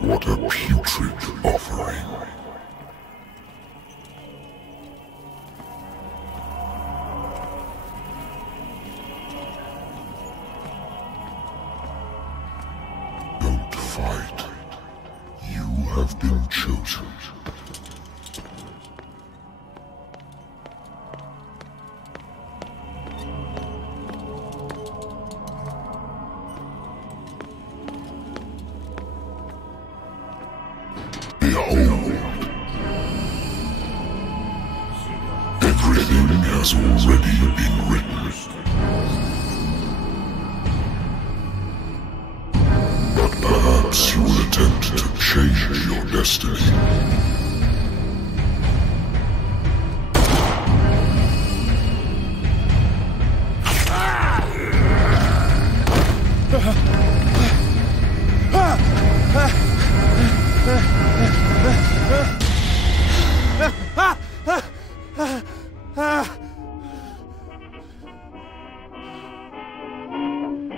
What a putrid offering. Don't fight. You have been chosen. Everything has already been written. But perhaps you will attempt to change your destiny.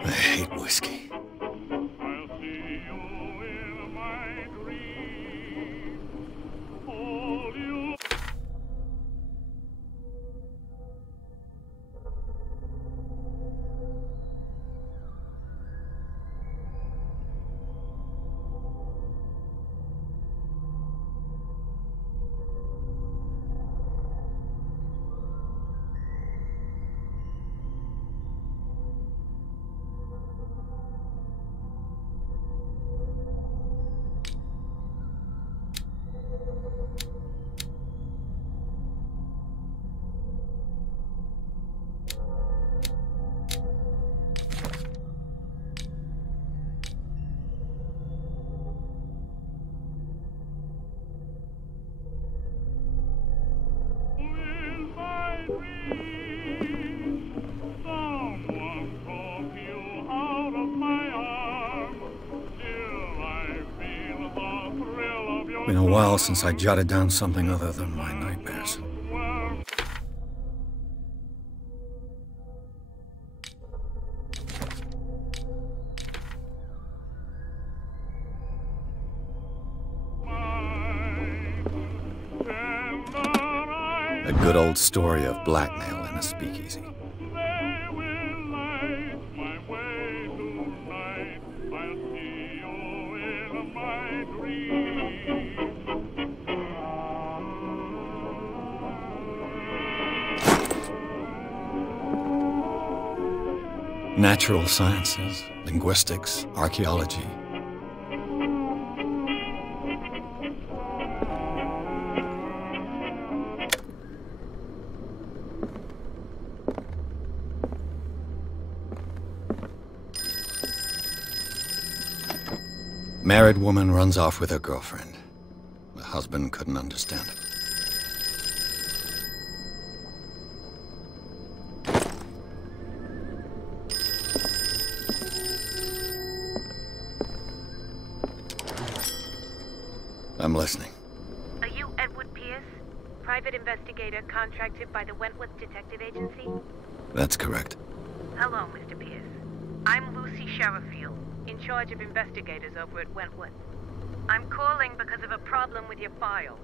I hate whiskey. Been a while since I jotted down something other than my nightmares. A good old story of blackmail in a speakeasy. Natural sciences, linguistics, archaeology. Married woman runs off with her girlfriend. The husband couldn't understand it. I'm listening. Are you Edward Pierce, private investigator contracted by the Wentworth Detective Agency? That's correct. Hello, Mr. Pierce. I'm Lucy Sherifield, in charge of investigators over at Wentworth. I'm calling because of a problem with your file.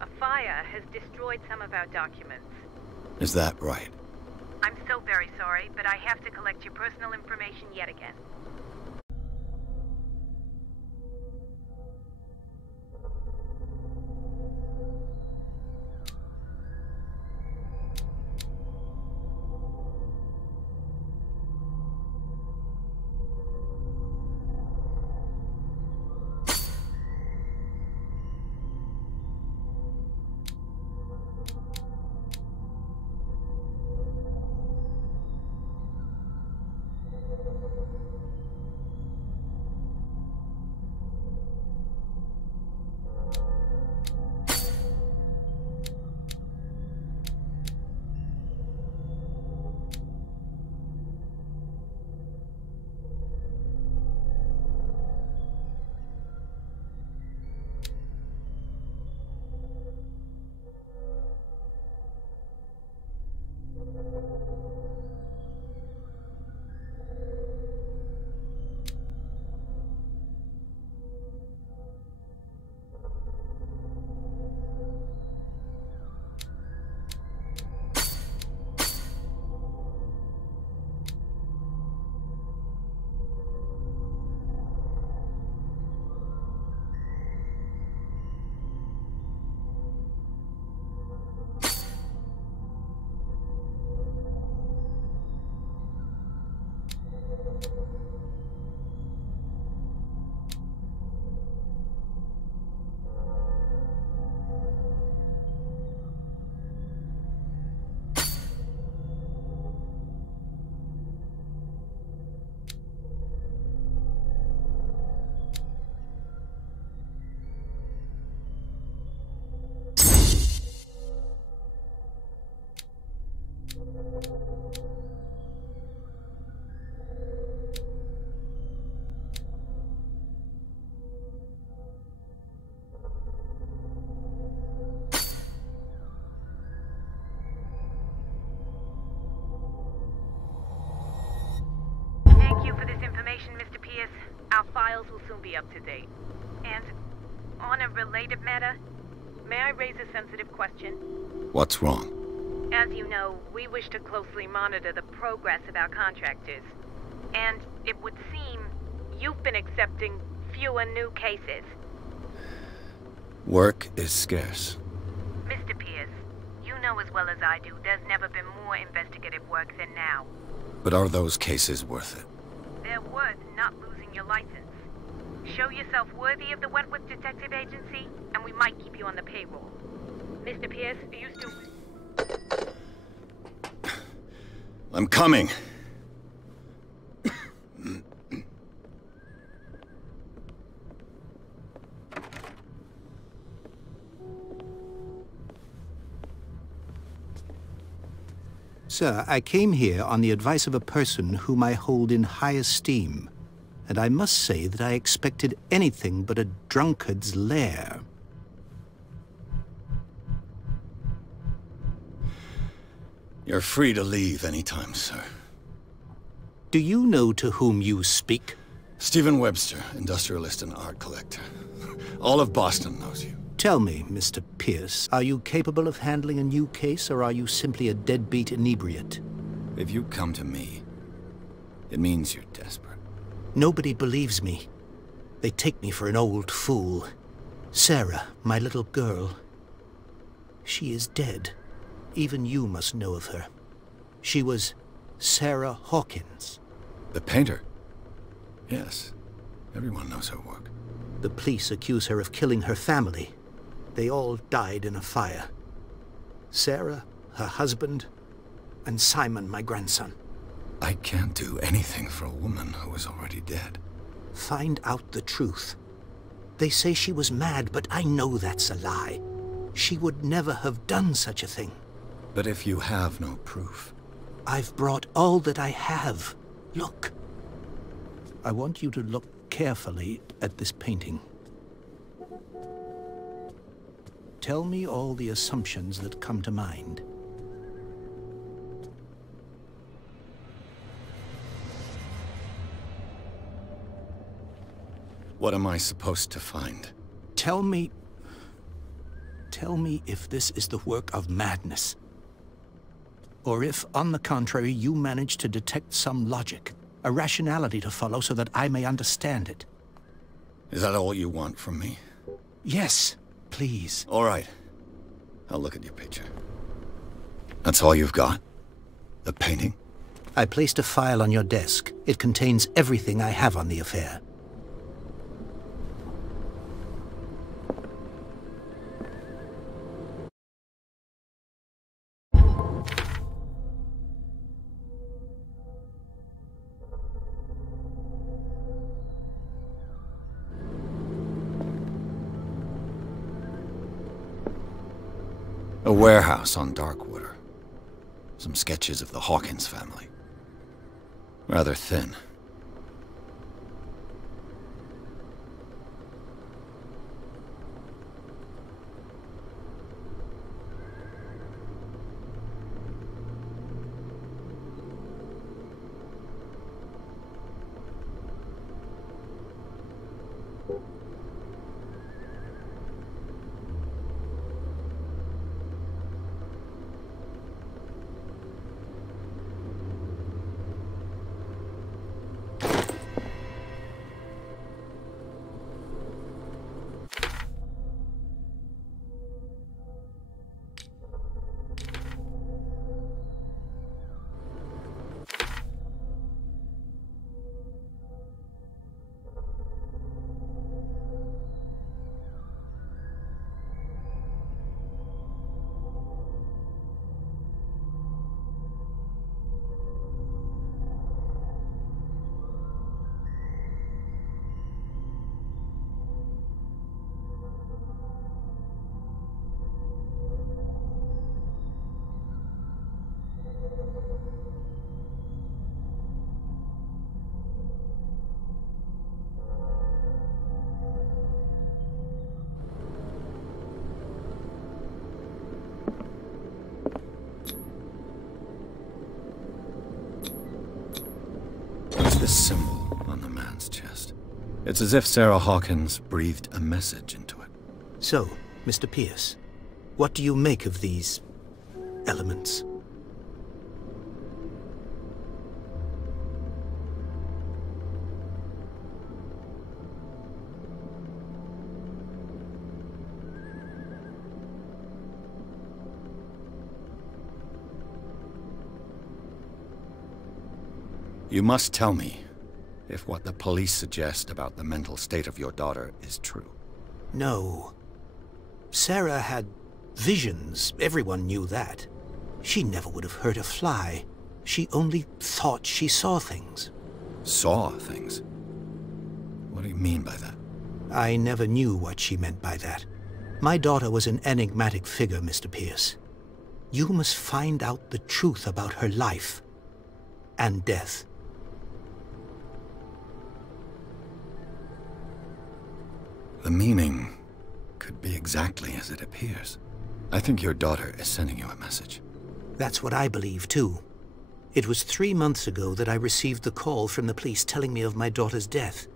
A fire has destroyed some of our documents. Is that right? I'm so very sorry, but I have to collect your personal information yet again. Mr. Pierce, our files will soon be up to date. And on a related matter, may I raise a sensitive question? What's wrong? As you know, we wish to closely monitor the progress of our contractors. And it would seem you've been accepting fewer new cases. Work is scarce. Mr. Pierce, you know as well as I do, there's never been more investigative work than now. But are those cases worth it? They're worth not losing your license. Show yourself worthy of the Wentworth Detective Agency, and we might keep you on the payroll. Mr. Pierce, are you still... I'm coming. Sir, I came here on the advice of a person whom I hold in high esteem, and I must say that I expected anything but a drunkard's lair. You're free to leave anytime, sir. Do you know to whom you speak? Stephen Webster, industrialist and art collector. All of Boston knows you. Tell me, Mr. Pierce, are you capable of handling a new case, or are you simply a deadbeat inebriate? If you come to me, it means you're desperate. Nobody believes me. They take me for an old fool. Sarah, my little girl, she is dead. Even you must know of her. She was Sarah Hawkins. The painter? Yes. Everyone knows her work. The police accuse her of killing her family. They all died in a fire. Sarah, her husband, and Simon, my grandson. I can't do anything for a woman who is already dead. Find out the truth. They say she was mad, but I know that's a lie. She would never have done such a thing. But if you have no proof... I've brought all that I have. Look. I want you to look carefully at this painting. Tell me all the assumptions that come to mind. What am I supposed to find? Tell me if this is the work of madness. Or if, on the contrary, you manage to detect some logic, a rationality to follow so that I may understand it. Is that all you want from me? Yes, please. All right. I'll look at your picture. That's all you've got? The painting? I placed a file on your desk. It contains everything I have on the affair. A warehouse on Darkwater. Some sketches of the Hawkins family. Rather thin. This symbol on the man's chest. It's as if Sarah Hawkins breathed a message into it. So, Mr. Pierce, what do you make of these elements? You must tell me if what the police suggest about the mental state of your daughter is true. No. Sarah had visions. Everyone knew that. She never would have hurt a fly. She only thought she saw things. Saw things? What do you mean by that? I never knew what she meant by that. My daughter was an enigmatic figure, Mr. Pierce. You must find out the truth about her life and death. The meaning could be exactly as it appears. I think your daughter is sending you a message. That's what I believe, too. It was 3 months ago that I received the call from the police telling me of my daughter's death.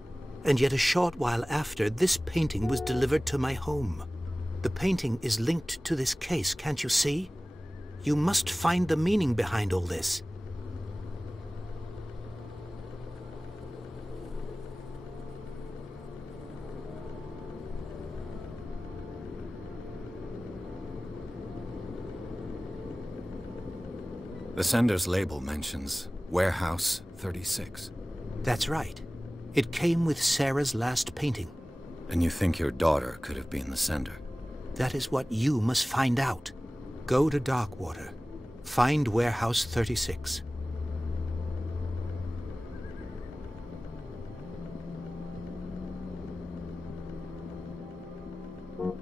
And yet a short while after, this painting was delivered to my home. The painting is linked to this case, can't you see? You must find the meaning behind all this. The sender's label mentions Warehouse 36. That's right. It came with Sarah's last painting. And you think your daughter could have been the sender? That is what you must find out. Go to Darkwater. Find Warehouse 36.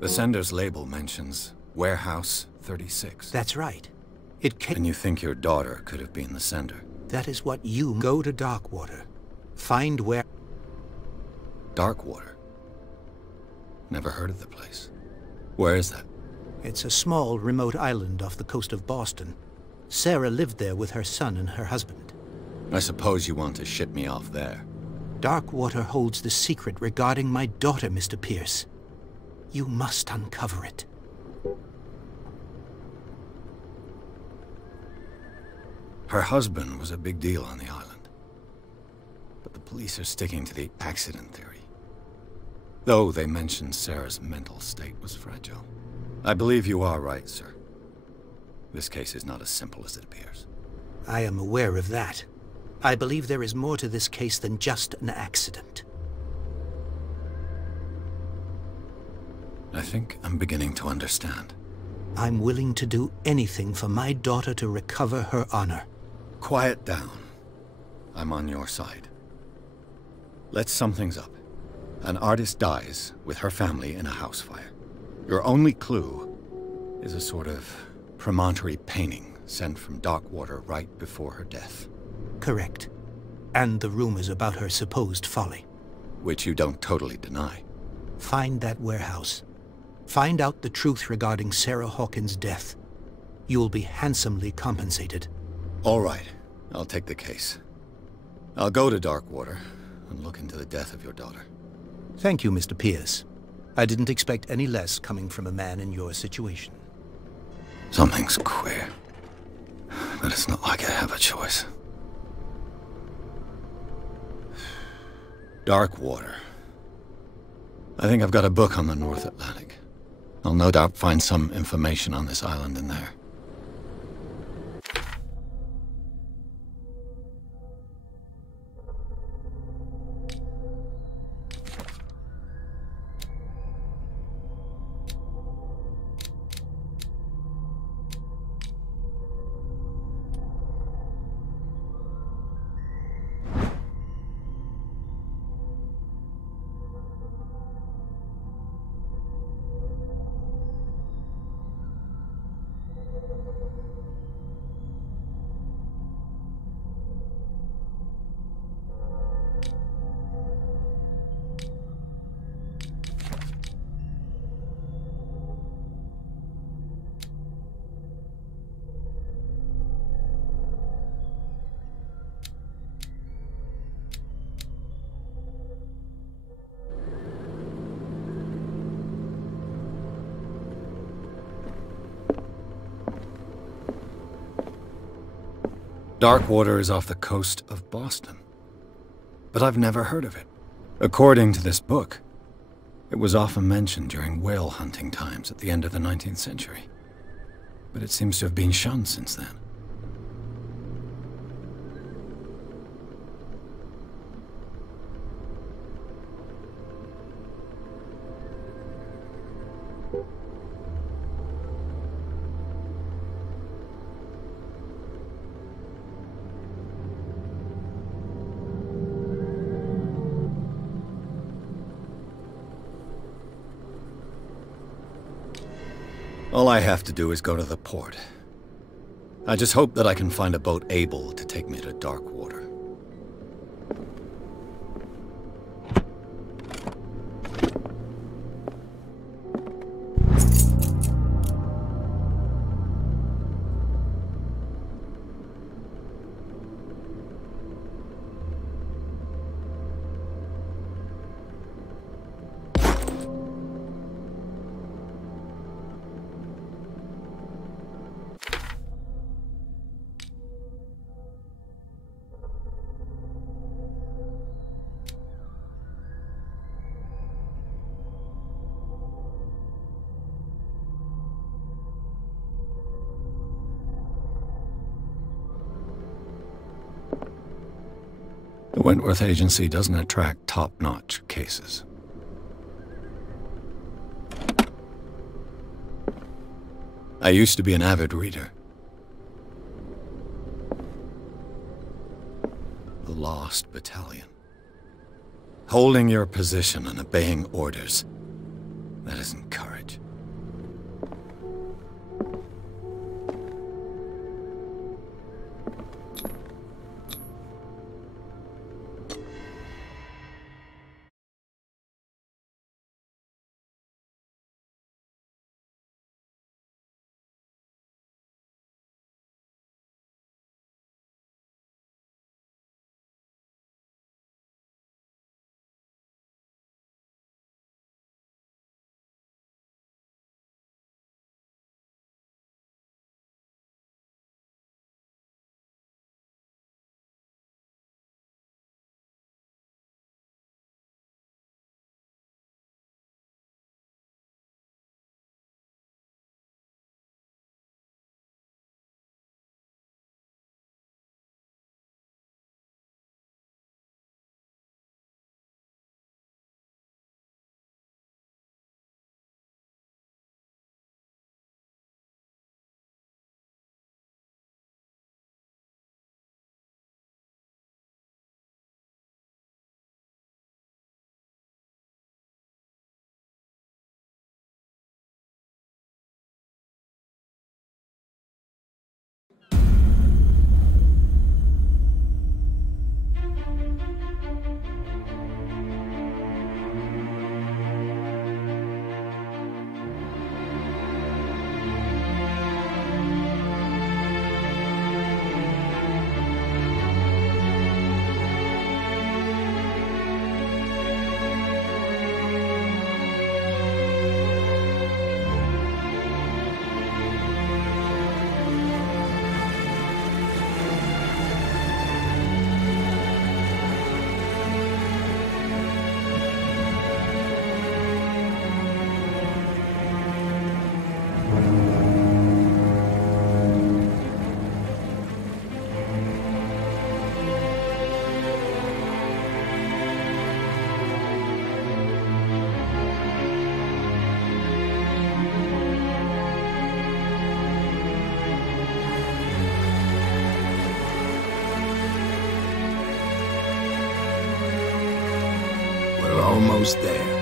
The sender's label mentions Warehouse 36. That's right. It came... And you think your daughter could have been the sender? That is what you... Go to Darkwater. Find where... Darkwater? Never heard of the place. Where is that? It's a small, remote island off the coast of Boston. Sarah lived there with her son and her husband. I suppose you want to ship me off there. Darkwater holds the secret regarding my daughter, Mr. Pierce. You must uncover it. Her husband was a big deal on the island. But the police are sticking to the accident theory. Though they mentioned Sarah's mental state was fragile. I believe you are right, sir. This case is not as simple as it appears. I am aware of that. I believe there is more to this case than just an accident. I think I'm beginning to understand. I'm willing to do anything for my daughter to recover her honor. Quiet down. I'm on your side. Let's sum things up. An artist dies with her family in a house fire. Your only clue is a sort of promontory painting sent from Darkwater right before her death. Correct. And the rumors about her supposed folly. Which you don't totally deny. Find that warehouse. Find out the truth regarding Sarah Hawkins' death. You will be handsomely compensated. All right. I'll take the case. I'll go to Darkwater and look into the death of your daughter. Thank you, Mr. Pierce. I didn't expect any less coming from a man in your situation. Something's queer. But it's not like I have a choice. Darkwater. I think I've got a book on the North Atlantic. I'll no doubt find some information on this island in there. Darkwater is off the coast of Boston. But I've never heard of it. According to this book, it was often mentioned during whale hunting times at the end of the 19th century. But it seems to have been shunned since then. All I have to do is go to the port. I just hope that I can find a boat able to take me to Darkwater. The Wentworth Agency doesn't attract top-notch cases. I used to be an avid reader. The Lost Battalion. Holding your position and obeying orders. That isn't courage. Almost there.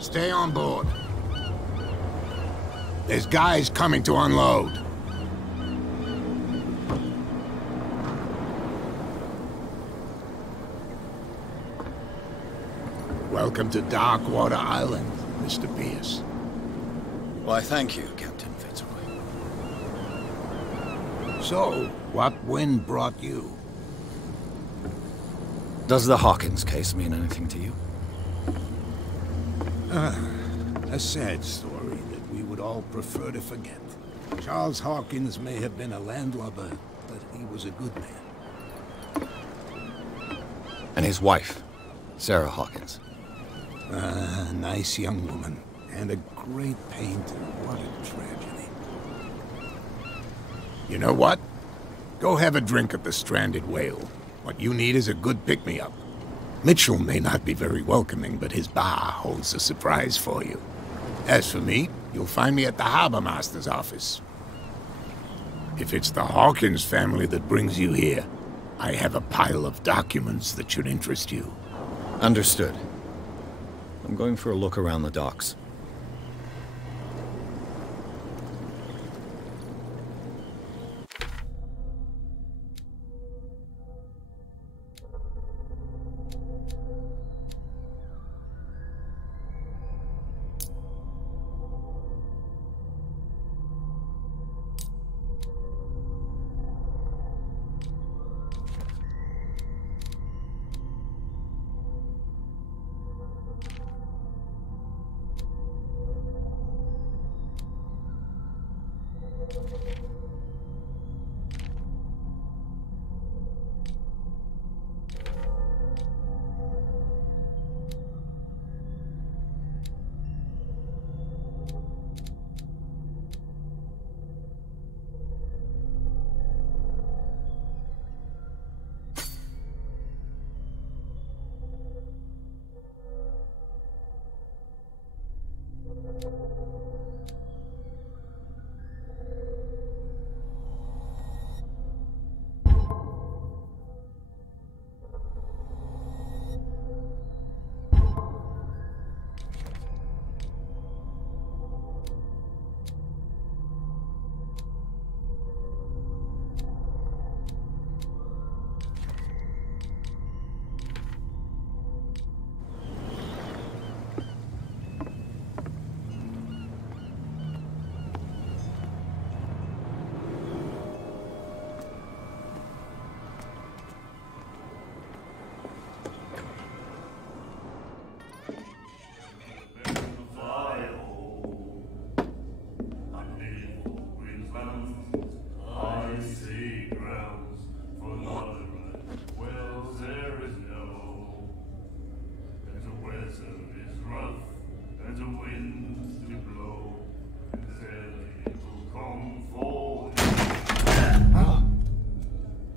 Stay on board. There's guys coming to unload. Welcome to Darkwater Island, Mr. Pierce. Why, thank you, Captain Fitzroy. So, what wind brought you? Does the Hawkins case mean anything to you? A sad story that we would all prefer to forget. Charles Hawkins may have been a landlubber, but he was a good man. And his wife, Sarah Hawkins. A nice young woman, and a great painter. What a tragedy. You know what? Go have a drink at the Stranded Whale. What you need is a good pick-me-up. Mitchell may not be very welcoming, but his bar holds a surprise for you. As for me, you'll find me at the Harbor Master's office. If it's the Hawkins family that brings you here, I have a pile of documents that should interest you. Understood. I'm going for a look around the docks.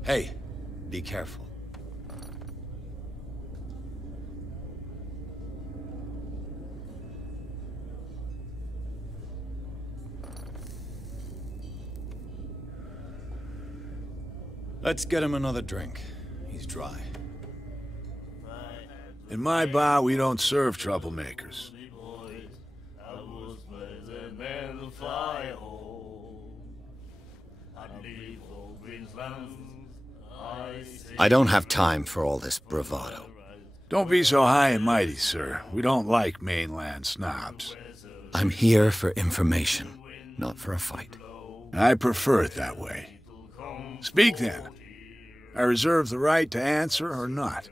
Hey, be careful. Let's get him another drink. He's dry. In my bar, we don't serve troublemakers. I don't have time for all this bravado. Don't be so high and mighty, sir. We don't like mainland snobs. I'm here for information, not for a fight. I prefer it that way. Speak then. I reserve the right to answer or not.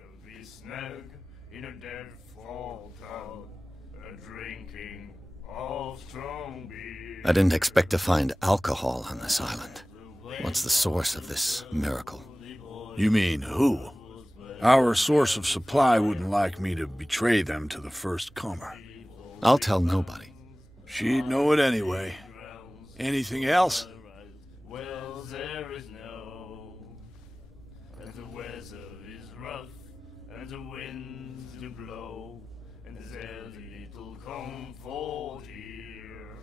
I didn't expect to find alcohol on this island. What's the source of this miracle? You mean who? Our source of supply wouldn't like me to betray them to the first comer. I'll tell nobody. She'd know it anyway. Anything else? Well, there is no, and the weather is rough, and the winds do blow, and there's little comfort here.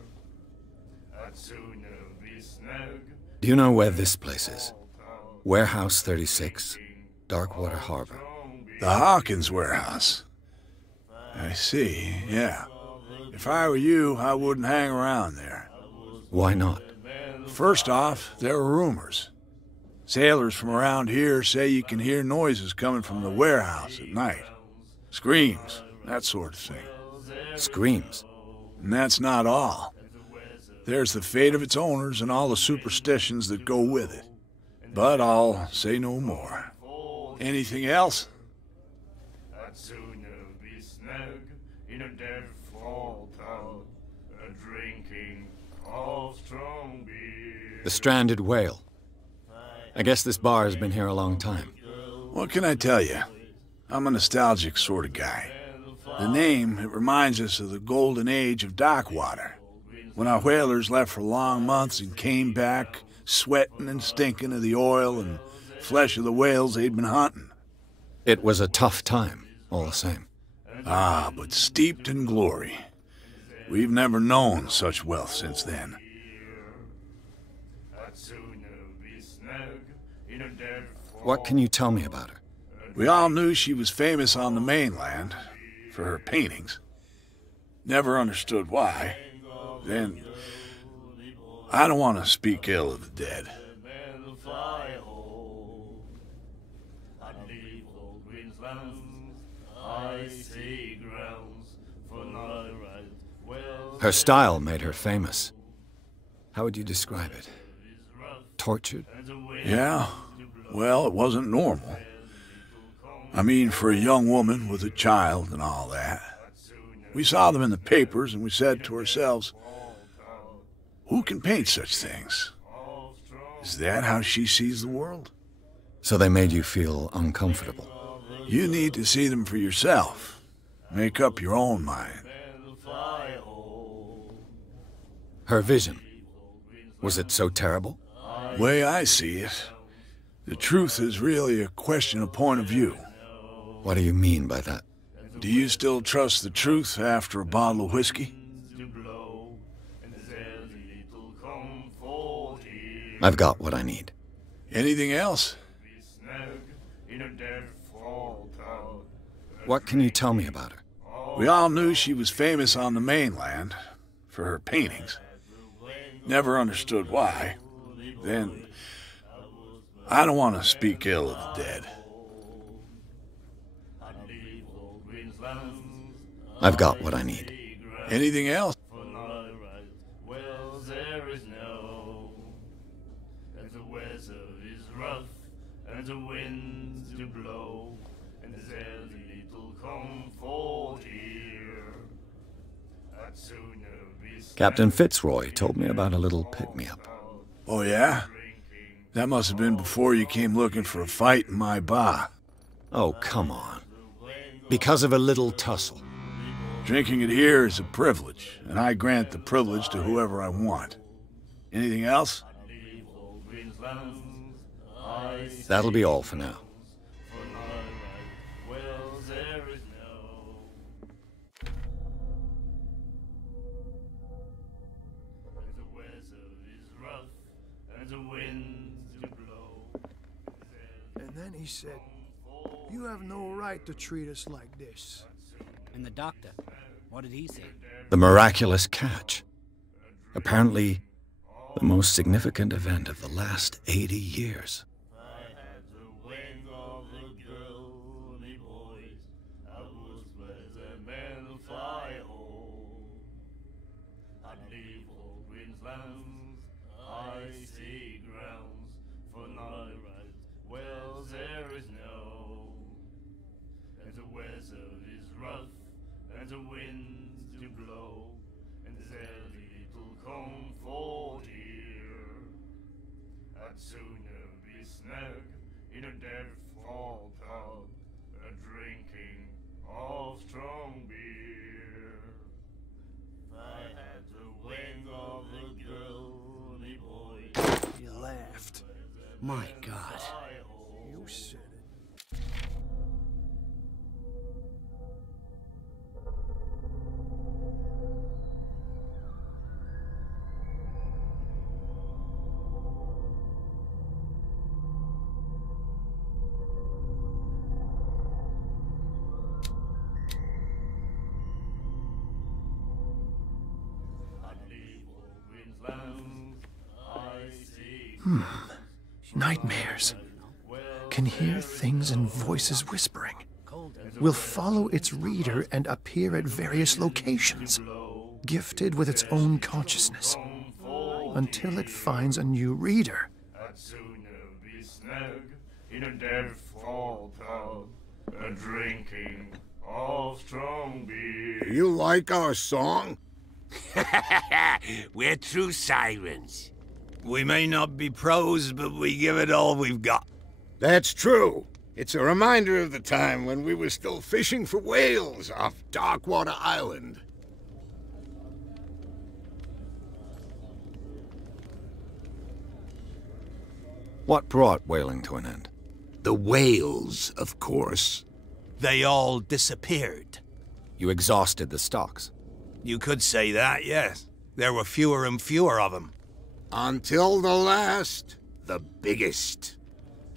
I'd sooner be snug. Do you know where this place is? Warehouse 36, Darkwater Harbor. The Hawkins warehouse. I see, yeah. If I were you, I wouldn't hang around there. Why not? First off, there are rumors. Sailors from around here say you can hear noises coming from the warehouse at night. Screams, that sort of thing. Screams? And that's not all. There's the fate of its owners and all the superstitions that go with it. But I'll say no more. Anything else? I'd sooner be snug in a dead fall town, drinking of strong beer. The Stranded Whale. I guess this bar has been here a long time. What can I tell you? I'm a nostalgic sort of guy. The name, it reminds us of the golden age of dockwater, when our whalers left for long months and came back sweating and stinking of the oil and flesh of the whales they'd been hunting. It was a tough time, all the same. Ah, but steeped in glory. We've never known such wealth since then. What can you tell me about her? We all knew she was famous on the mainland for her paintings. Never understood why. Then, I don't want to speak ill of the dead. Her style made her famous. How would you describe it? Tortured? Yeah, well, it wasn't normal. I mean, for a young woman with a child and all that. We saw them in the papers and we said to ourselves, who can paint such things? Is that how she sees the world? So they made you feel uncomfortable? You need to see them for yourself. Make up your own mind. Her vision. Was it so terrible? Way I see it, the truth is really a question of point of view. What do you mean by that? Do you still trust the truth after a bottle of whiskey? I've got what I need. Anything else? What can you tell me about her? We all knew she was famous on the mainland for her paintings. Never understood why. Then, I don't want to speak ill of the dead. I've got what I need. Anything else? Well, there is no, and the weather is rough, and the winds do blow, and there's little comfort here. I'd sooner be Captain Fitzroy told me about a little pick-me-up. Oh, yeah? That must have been before you came looking for a fight in my bar. Oh, come on. Because of a little tussle. Drinking it here is a privilege, and I grant the privilege to whoever I want. Anything else? That'll be all for now. For my life, wells there is no. And the weather is rough, and the winds do blow. And then he said, "You have no right to treat us like this." And the doctor, what did he say? The miraculous catch. Apparently, the most significant event of the last 80 years. I had the wing of the girl, me boys. I was where the men fly home. I'd leave all Queensland's icy grounds for night rides. Wells there is no. And the weather is rough, and the winds do blow, and there's little comfort here. I'd sooner be snug in a dead-fall pub, drinking of strong beer. If I had the wing of the girl, me boy, He laughed. My God. You said it. Nightmares. Can hear things and voices whispering. Will follow its reader and appear at various locations, gifted with its own consciousness, until it finds a new reader. I'd sooner be snug in a dead-fall pub, drinking of strong beer. You like our song? We're true sirens. We may not be pros, but we give it all we've got. That's true. It's a reminder of the time when we were still fishing for whales off Darkwater Island. What brought whaling to an end? The whales, of course. They all disappeared. You exhausted the stocks. You could say that, yes. There were fewer and fewer of them. Until the last, the biggest.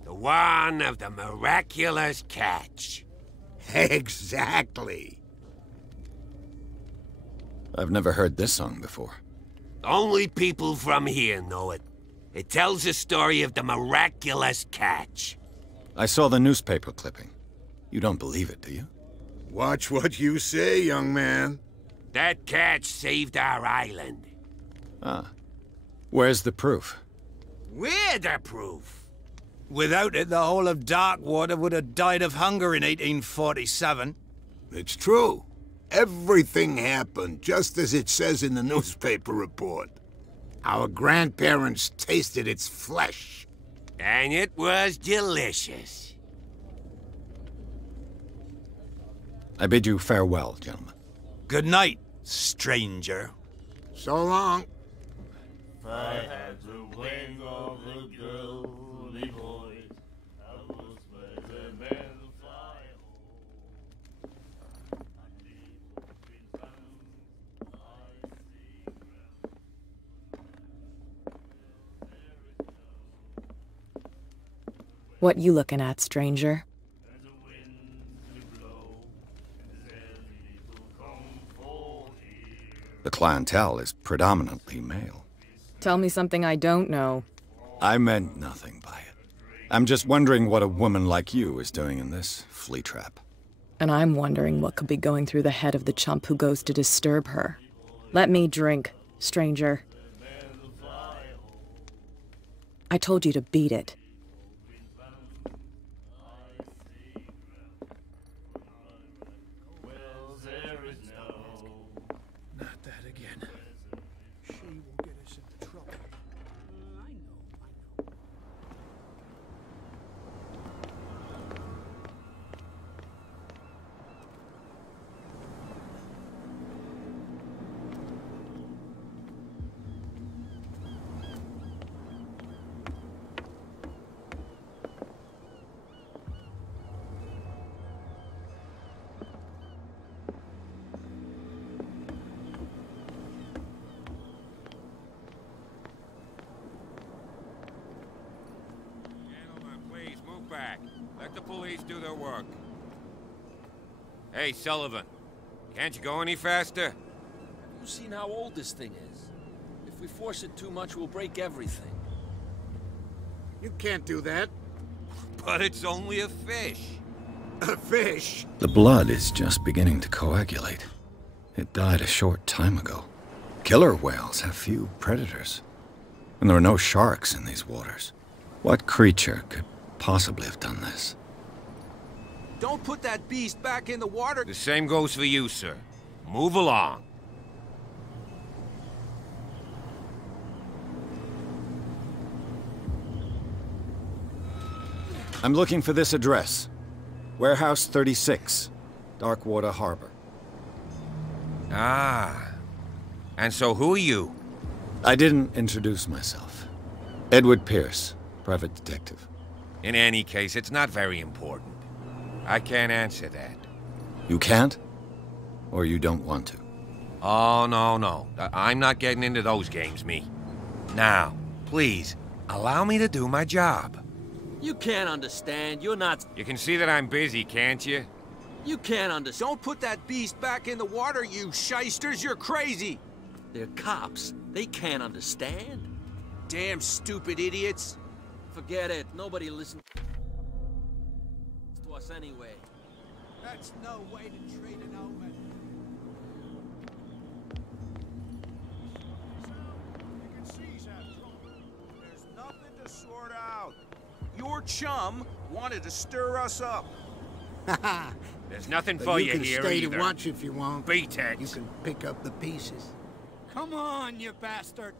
The one of the miraculous catch. Exactly. I've never heard this song before. Only people from here know it. It tells the story of the miraculous catch. I saw the newspaper clipping. You don't believe it, do you? Watch what you say, young man. That catch saved our island. Ah. Where's the proof? We're the proof. Without it, the whole of Darkwater would have died of hunger in 1847. It's true. Everything happened just as it says in the newspaper report. Our grandparents tasted its flesh. And it was delicious. I bid you farewell, gentlemen. Good night, stranger. So long. If I had the wing of the girl, me boys, I was where the men fly home. I'd leave all Queensland's icy ground. What you looking at, stranger? And the winds do blow, and there's little comfort here. The clientele is predominantly male. Tell me something I don't know. I meant nothing by it. I'm just wondering what a woman like you is doing in this flea trap. And I'm wondering what could be going through the head of the chump who goes to disturb her. Let me drink, stranger. I told you to beat it. Well, there is no. Not that again. She will get us into trouble. Please do their work. Hey, Sullivan. Can't you go any faster? Have you seen how old this thing is? If we force it too much, we'll break everything. You can't do that. But it's only a fish. A fish? The blood is just beginning to coagulate. It died a short time ago. Killer whales have few predators. And there are no sharks in these waters. What creature could possibly have done this? Don't put that beast back in the water. The same goes for you, sir. Move along. I'm looking for this address. Warehouse 36, Darkwater Harbor. Ah. And so who are you? I didn't introduce myself. Edward Pierce, private detective. In any case, it's not very important. I can't answer that. You can't? Or you don't want to? Oh, no. I'm not getting into those games, me. Now, please, allow me to do my job. You can't understand. You're not... You can see that I'm busy, can't you? You can't understand. Don't put that beast back in the water, you shysters. You're crazy. They're cops. They can't understand. Damn stupid idiots. Forget it. Nobody listens to us anyway. That's no way to treat an omen. You can see he's had trouble. There's nothing to sort out. Your chum wanted to stir us up. There's nothing for you here either. You can stay to watch if you want. Beat it. You can pick up the pieces. Come on, you bastard.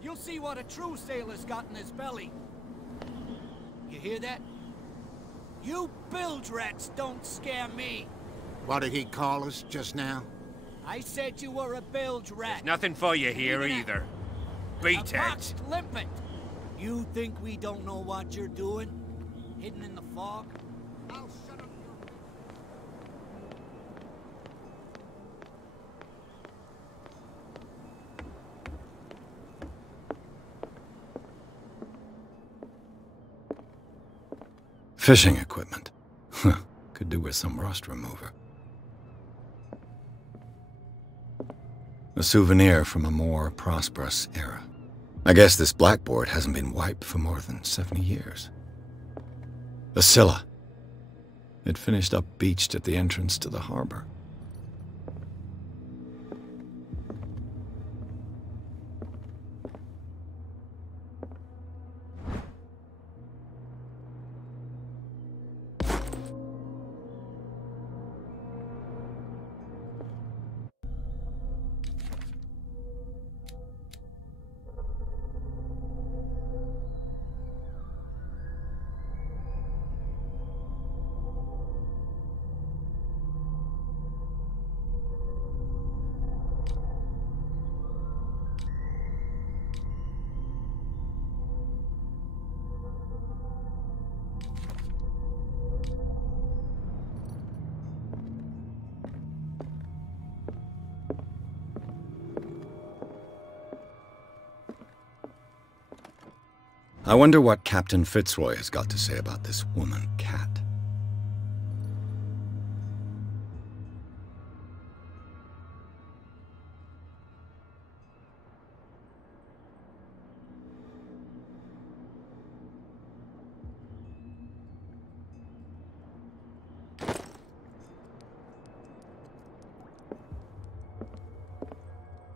You'll see what a true sailor's got in his belly. You hear that? You bilge rats don't scare me. What did he call us just now? I said you were a bilge rat. There's nothing for you here either. Beat it. Limpet. You think we don't know what you're doing? Hidden in the fog? I'll shut up your... Fishing equipment. Could do with some rust remover. A souvenir from a more prosperous era. I guess this blackboard hasn't been wiped for more than 70 years. The Scylla. It finished up beached at the entrance to the harbor. I wonder what Captain Fitzroy has got to say about this woman cat.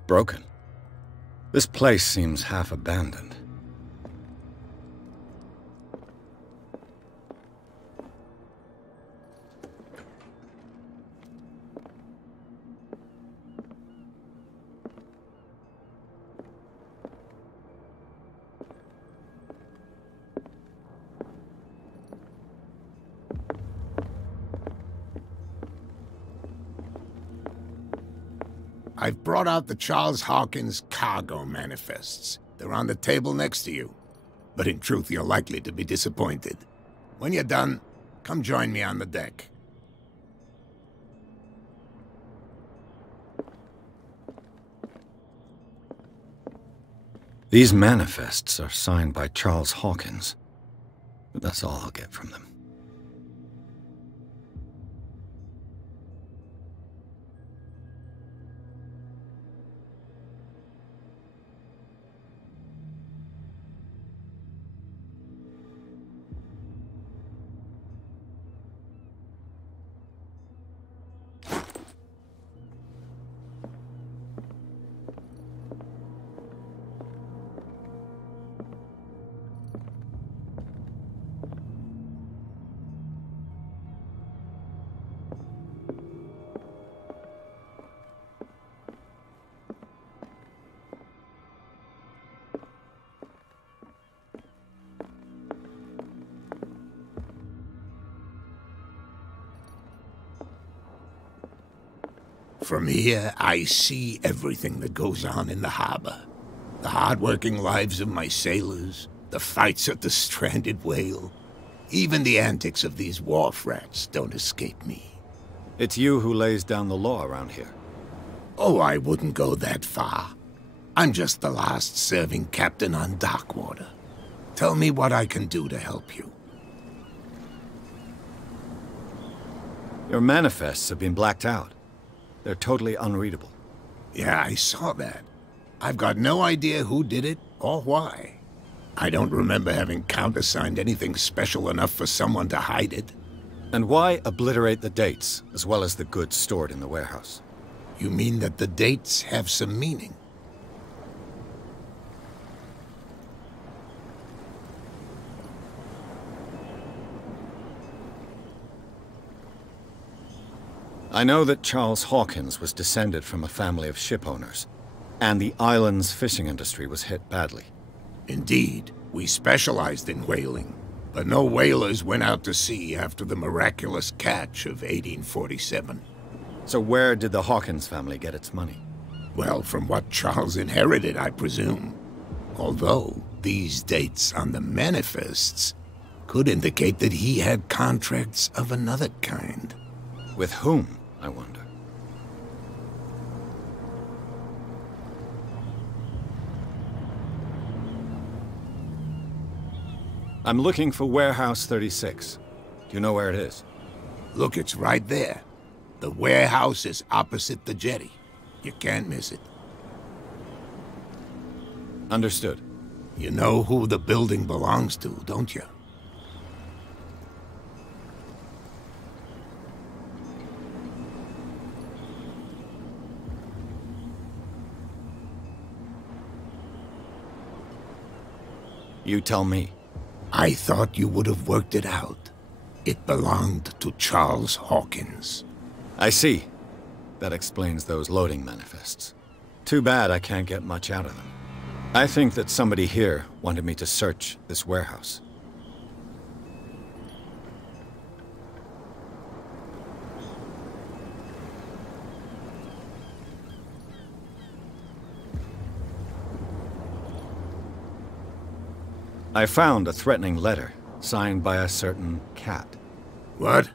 Broken. This place seems half abandoned. I've brought out the Charles Hawkins cargo manifests. They're on the table next to you. But in truth, you're likely to be disappointed. When you're done, come join me on the deck. These manifests are signed by Charles Hawkins, but that's all I'll get from them. From here, I see everything that goes on in the harbor. The hard-working lives of my sailors, the fights at the stranded whale. Even the antics of these wharf rats don't escape me. It's you who lays down the law around here. Oh, I wouldn't go that far. I'm just the last serving captain on Darkwater. Tell me what I can do to help you. Your manifests have been blacked out. They're totally unreadable. Yeah, I saw that. I've got no idea who did it or why. I don't remember having countersigned anything special enough for someone to hide it. And why obliterate the dates, as well as the goods stored in the warehouse? You mean that the dates have some meaning? I know that Charles Hawkins was descended from a family of ship owners, and the island's fishing industry was hit badly. Indeed, we specialized in whaling, but no whalers went out to sea after the miraculous catch of 1847. So where did the Hawkins family get its money? Well, from what Charles inherited, I presume. Although, these dates on the manifests could indicate that he had contracts of another kind. With whom, I wonder? I'm looking for Warehouse 36. Do you know where it is? Look, it's right there. The warehouse is opposite the jetty. You can't miss it. Understood. You know who the building belongs to, don't you? You tell me. I thought you would have worked it out. It belonged to Charles Hawkins. I see. That explains those loading manifests. Too bad I can't get much out of them. I think that somebody here wanted me to search this warehouse. I found a threatening letter, signed by a certain cat. What?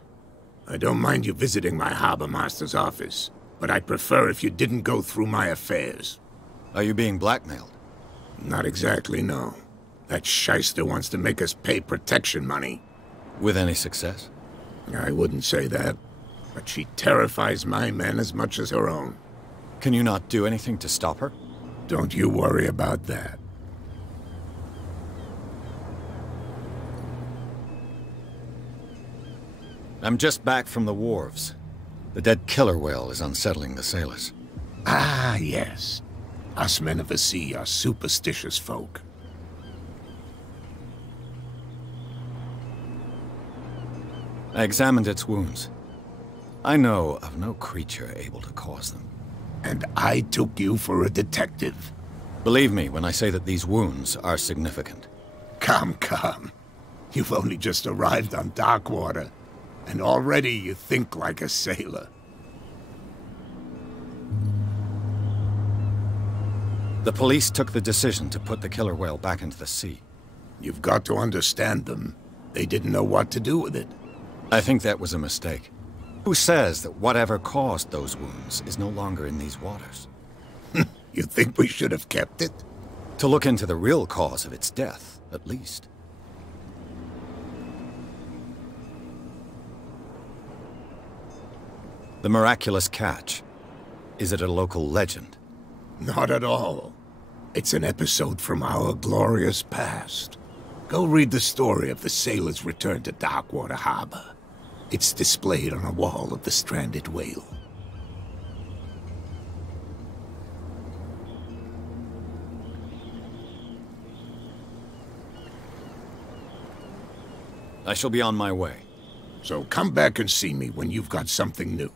I don't mind you visiting my harbor master's office, but I'd prefer if you didn't go through my affairs. Are you being blackmailed? Not exactly, no. That shyster wants to make us pay protection money. With any success? I wouldn't say that, but she terrifies my men as much as her own. Can you not do anything to stop her? Don't you worry about that. I'm just back from the wharves. The dead killer whale is unsettling the sailors. Ah, yes. Us men of the sea are superstitious folk. I examined its wounds. I know of no creature able to cause them. And I took you for a detective. Believe me when I say that these wounds are significant. Come, come. You've only just arrived on Darkwater, and already you think like a sailor. The police took the decision to put the killer whale back into the sea. You've got to understand them. They didn't know what to do with it. I think that was a mistake. Who says that whatever caused those wounds is no longer in these waters? You think we should have kept it? To look into the real cause of its death, at least. The miraculous catch. Is it a local legend? Not at all. It's an episode from our glorious past. Go read the story of the sailor's return to Darkwater Harbor. It's displayed on a wall of the stranded whale. I shall be on my way. So come back and see me when you've got something new.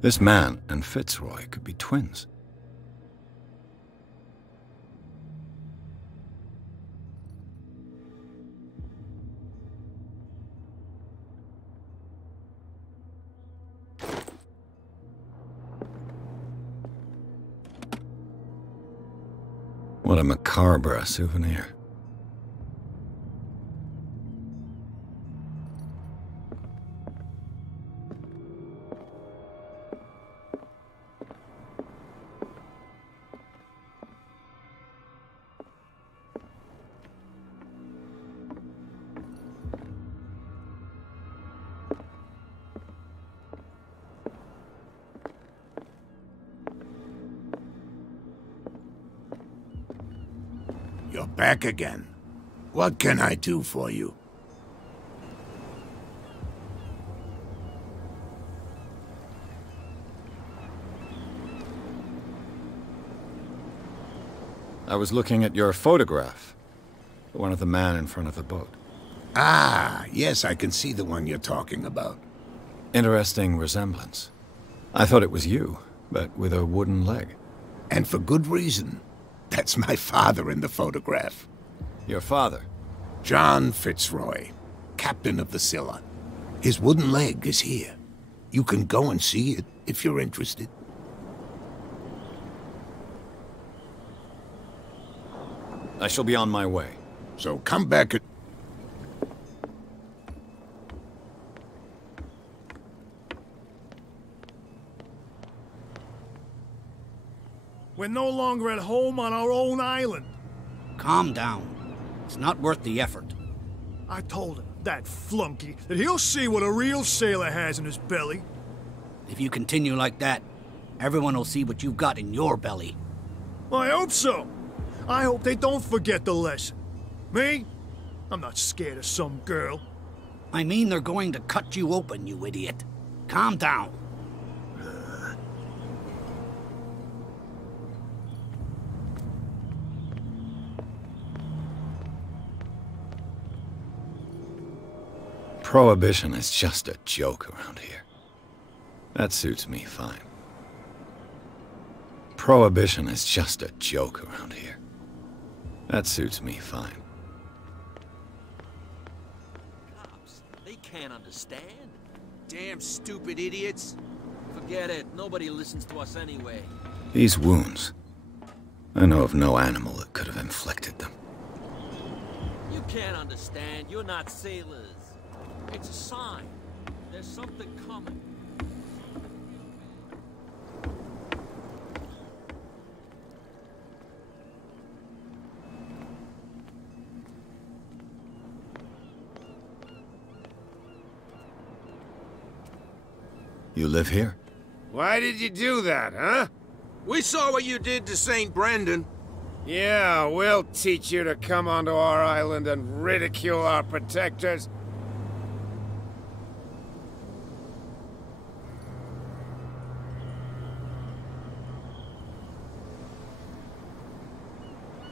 This man and Fitzroy could be twins. What a macabre souvenir. You're back again. What can I do for you? I was looking at your photograph. The one of the man in front of the boat. Ah, yes, I can see the one you're talking about. Interesting resemblance. I thought it was you, but with a wooden leg. And for good reason. That's my father in the photograph. Your father? John Fitzroy, captain of the Scylla. His wooden leg is here. You can go and see it if you're interested. I shall be on my way. So come back at... We're no longer at home on our own island. Calm down. It's not worth the effort. I told him, that flunky, that he'll see what a real sailor has in his belly. If you continue like that, everyone will see what you've got in your belly. I hope so. I hope they don't forget the lesson. Me? I'm not scared of some girl. I mean they're going to cut you open, you idiot. Calm down. Prohibition is just a joke around here. That suits me fine. Prohibition is just a joke around here. That suits me fine. Cops, they can't understand. Damn stupid idiots. Forget it. Nobody listens to us anyway. These wounds, I know of no animal that could have inflicted them. You can't understand. You're not sailors. It's a sign. There's something coming. You live here? Why did you do that, huh? We saw what you did to St. Brendan. Yeah, we'll teach you to come onto our island and ridicule our protectors.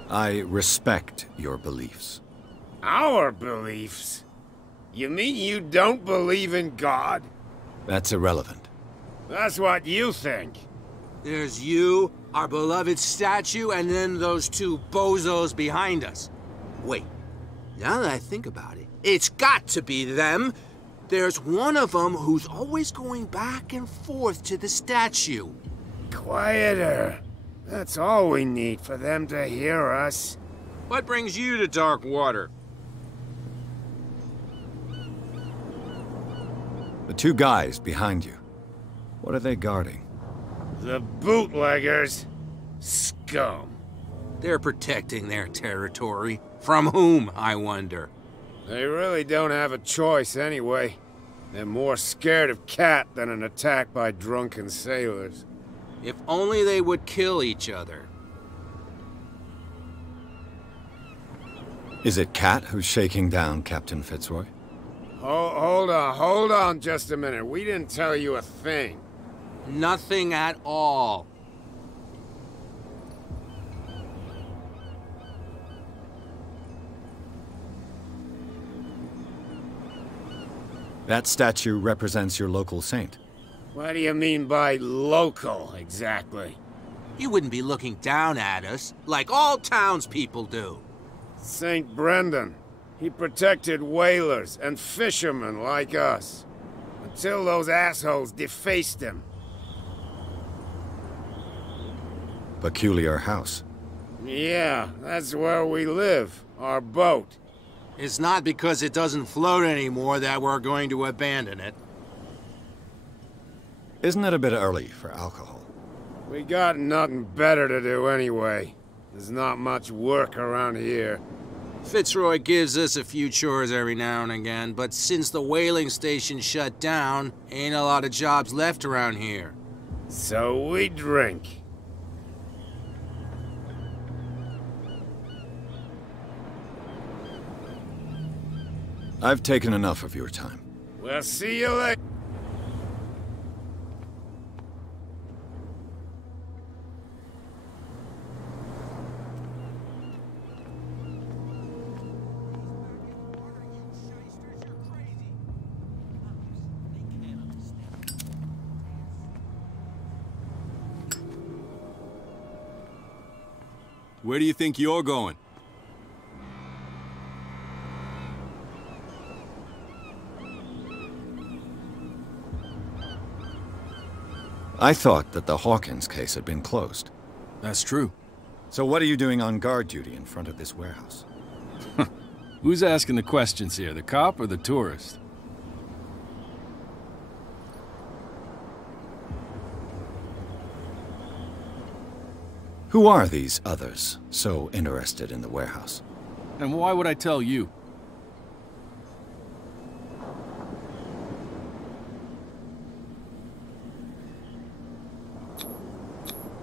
I respect your beliefs. Our beliefs? You mean you don't believe in God? That's irrelevant. That's what you think. There's you, our beloved statue, and then those two bozos behind us. Wait, now that I think about it, it's got to be them. There's one of them who's always going back and forth to the statue. Quieter. That's all we need for them to hear us. What brings you to Dark Water? The two guys behind you. What are they guarding? The bootleggers. Scum. They're protecting their territory. From whom, I wonder? They really don't have a choice anyway. They're more scared of Cat than an attack by drunken sailors. If only they would kill each other. Is it Cat who's shaking down Captain Fitzroy? Hold on just a minute. We didn't tell you a thing. Nothing at all. That statue represents your local saint. What do you mean by local, exactly? You wouldn't be looking down at us, like all townspeople do. St. Brendan. He protected whalers and fishermen like us. Until those assholes defaced him. Peculiar house. Yeah, that's where we live. Our boat. It's not because it doesn't float anymore that we're going to abandon it. Isn't it a bit early for alcohol? We got nothing better to do anyway. There's not much work around here. Fitzroy gives us a few chores every now and again, but since the whaling station shut down, ain't a lot of jobs left around here. So we drink. I've taken enough of your time. We'll see you later. Where do you think you're going? I thought that the Hawkins case had been closed. That's true. So what are you doing on guard duty in front of this warehouse? Who's asking the questions here, the cop or the tourist? Who are these others so interested in the warehouse? And why would I tell you?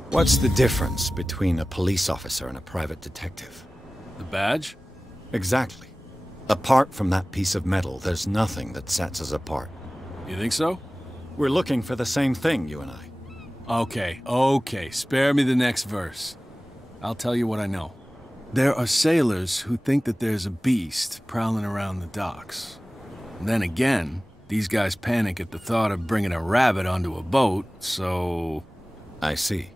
What's the difference between a police officer and a private detective? The badge? Exactly. Apart from that piece of metal, there's nothing that sets us apart. You think so? We're looking for the same thing, you and I. Okay, spare me the next verse. I'll tell you what I know. There are sailors who think that there's a beast prowling around the docks. And then again, these guys panic at the thought of bringing a rabbit onto a boat, so... I see.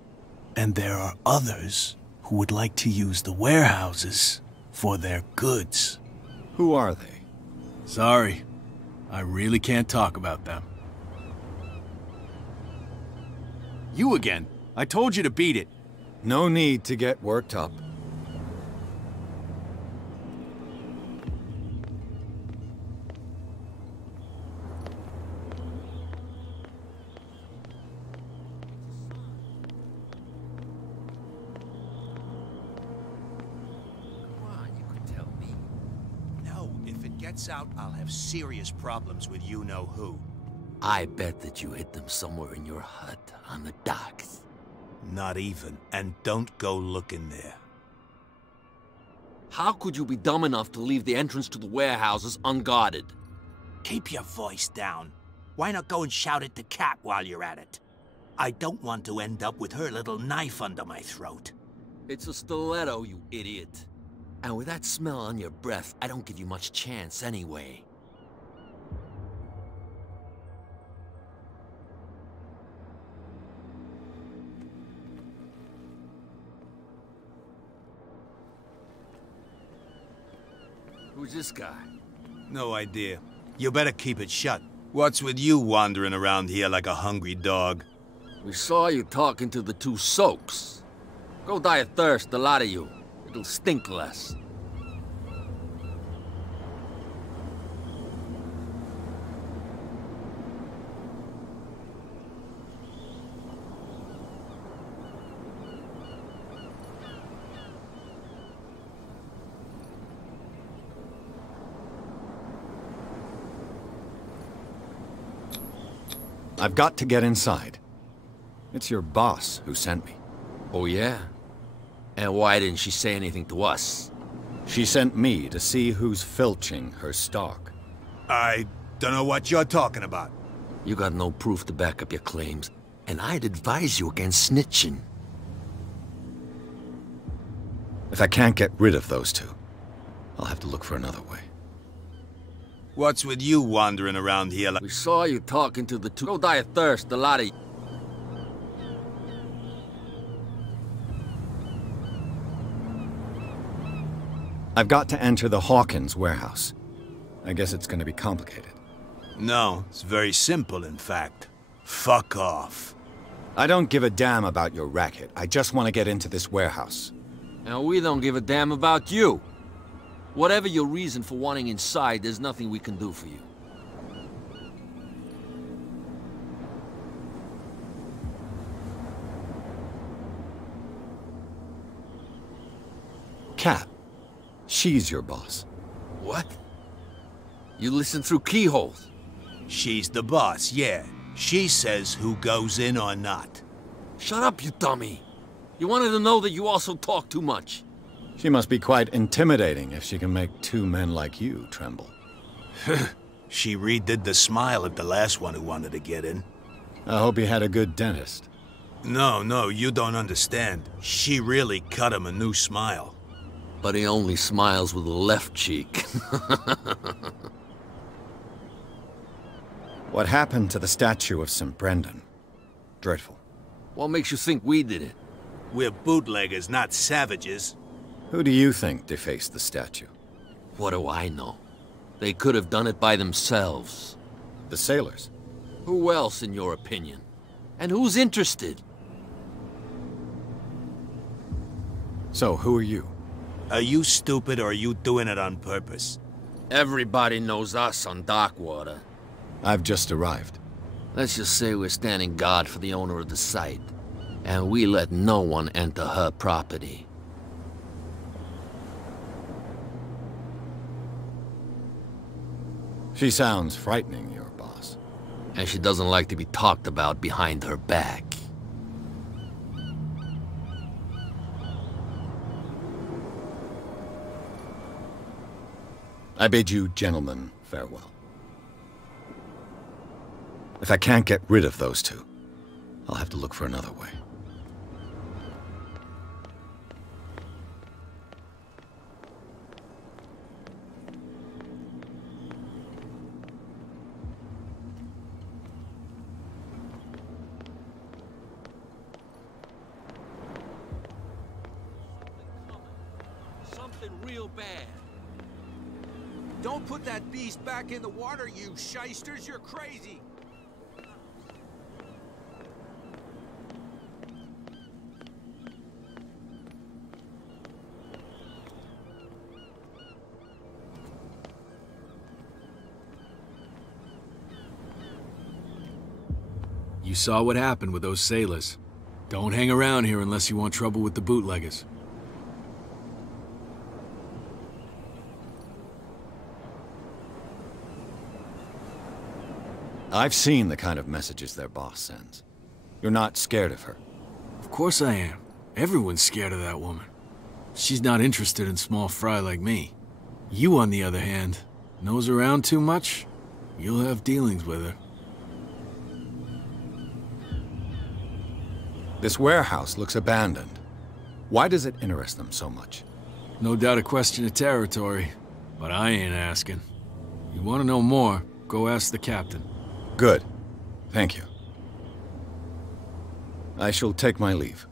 And there are others who would like to use the warehouses for their goods. Who are they? Sorry, I really can't talk about them. You again. I told you to beat it. No need to get worked up. Out, I'll have serious problems with you-know-who. I bet that you hid them somewhere in your hut on the docks. Not even, and don't go looking there. How could you be dumb enough to leave the entrance to the warehouses unguarded? Keep your voice down. Why not go and shout at the cat while you're at it? I don't want to end up with her little knife under my throat. It's a stiletto, you idiot. And with that smell on your breath, I don't give you much chance anyway. Who's this guy? No idea. You better keep it shut. What's with you wandering around here like a hungry dog? We saw you talking to the two soaks. Go die of thirst, the lot of you. It'll stink less. I've got to get inside. It's your boss who sent me. Oh, yeah? And why didn't she say anything to us? She sent me to see who's filching her stock. I don't know what you're talking about. You got no proof to back up your claims, and I'd advise you against snitching. If I can't get rid of those two, I'll have to look for another way. What's with you wandering around here like... We saw you talking to the two. Go die of thirst, the lot of you. I've got to enter the Hawkins warehouse. I guess it's going to be complicated. No, it's very simple, in fact. Fuck off. I don't give a damn about your racket. I just want to get into this warehouse. And we don't give a damn about you. Whatever your reason for wanting inside, there's nothing we can do for you. Cap. She's your boss. What? You listen through keyholes? She's the boss, yeah. She says who goes in or not. Shut up, you dummy. You wanted to know that you also talk too much. She must be quite intimidating if she can make two men like you tremble. She redid the smile at the last one who wanted to get in. I hope he had a good dentist. No, you don't understand. She really cut him a new smile. But he only smiles with the left cheek. What happened to the statue of St. Brendan? Dreadful. What makes you think we did it? We're bootleggers, not savages. Who do you think defaced the statue? What do I know? They could have done it by themselves. The sailors? Who else, in your opinion? And who's interested? So, who are you? Are you stupid or are you doing it on purpose? Everybody knows us on Darkwater. I've just arrived. Let's just say we're standing guard for the owner of the site. And we let no one enter her property. She sounds frightening, your boss. And she doesn't like to be talked about behind her back. I bid you gentlemen farewell. If I can't get rid of those two, I'll have to look for another way. Something real bad. Don't put that beast back in the water, you shysters! You're crazy! You saw what happened with those sailors. Don't hang around here unless you want trouble with the bootleggers. I've seen the kind of messages their boss sends. You're not scared of her? Of course I am. Everyone's scared of that woman. She's not interested in small fry like me. You, on the other hand, nose around too much, you'll have dealings with her. This warehouse looks abandoned. Why does it interest them so much? No doubt a question of territory, but I ain't asking. You want to know more, go ask the captain. Good. Thank you. I shall take my leave.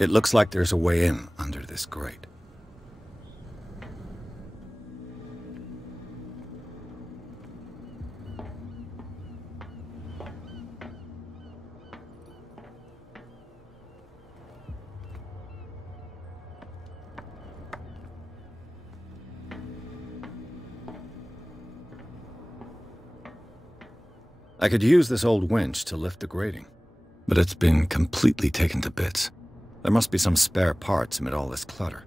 It looks like there's a way in under this grate. I could use this old winch to lift the grating, but it's been completely taken to bits. There must be some spare parts amid all this clutter.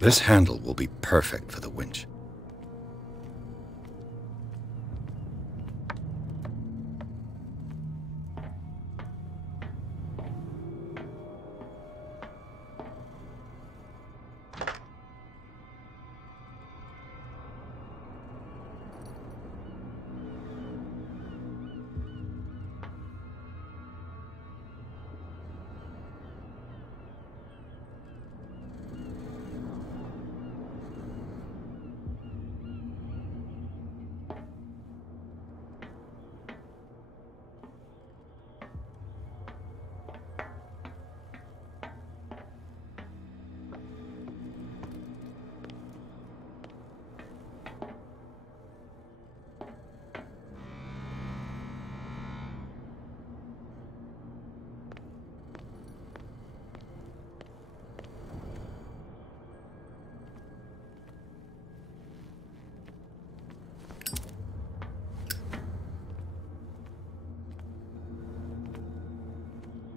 This handle will be perfect for the winch.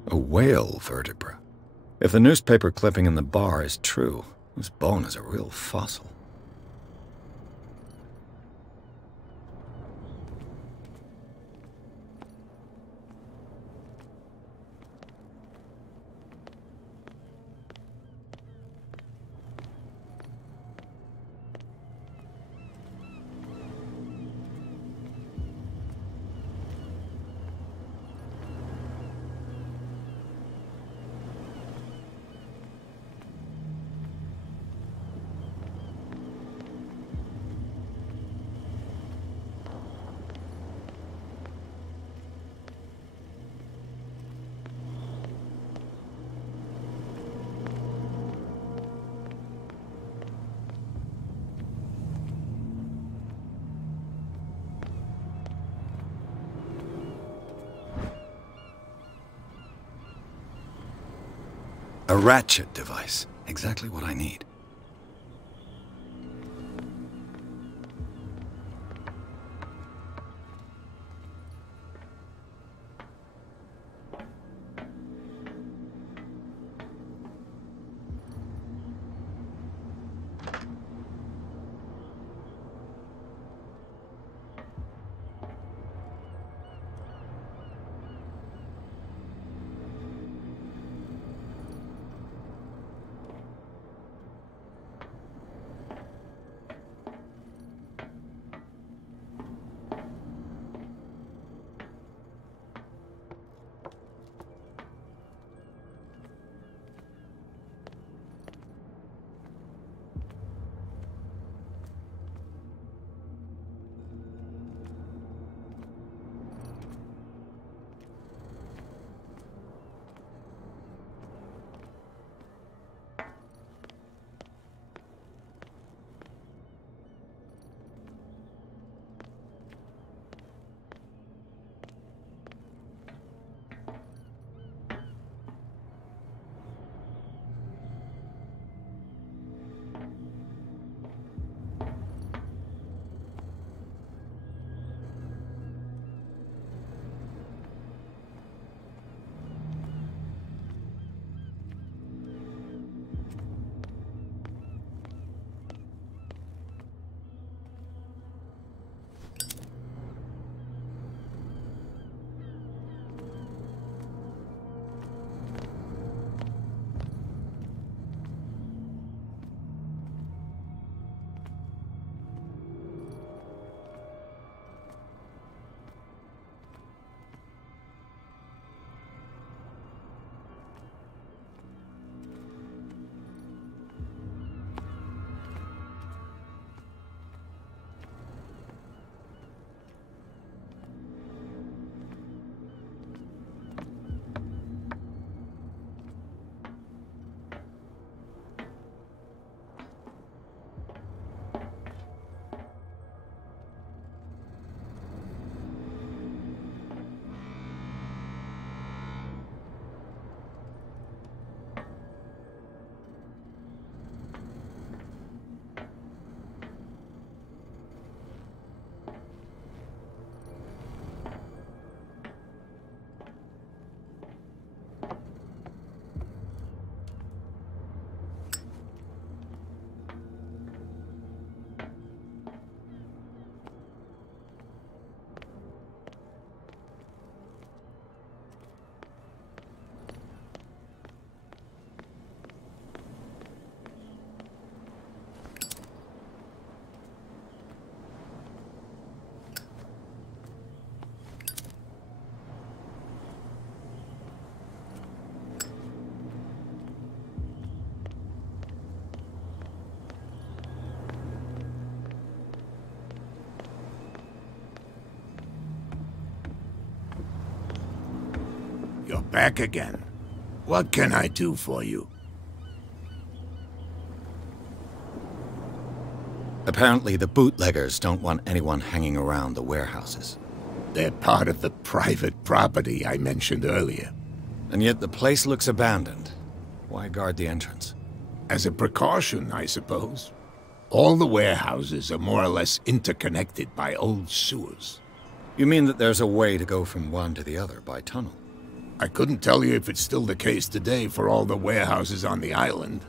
A whale vertebra. If the newspaper clipping in the bar is true, this bone is a real fossil. A ratchet device. Exactly what I need. back again. What can I do for you? Apparently the bootleggers don't want anyone hanging around the warehouses. They're part of the private property I mentioned earlier. And yet the place looks abandoned. Why guard the entrance? As a precaution, I suppose. All the warehouses are more or less interconnected by old sewers. You mean that there's a way to go from one to the other by tunnel? I couldn't tell you if it's still the case today for all the warehouses on the island,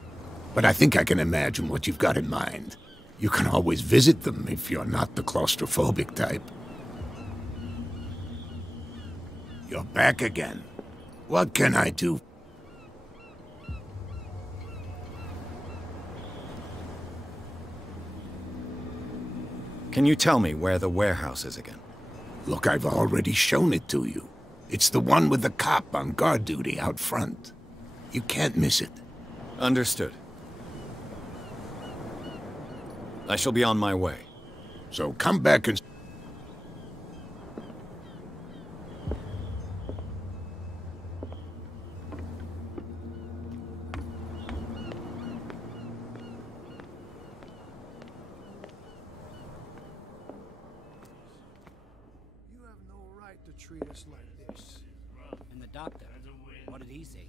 but I think I can imagine what you've got in mind. You can always visit them if you're not the claustrophobic type. You're back again. What can I do? Can you tell me where the warehouse is again? Look, I've already shown it to you. It's the one with the cop on guard duty out front. You can't miss it. Understood. I shall be on my way. So come back and... Treat us like this. And the doctor, what did he say?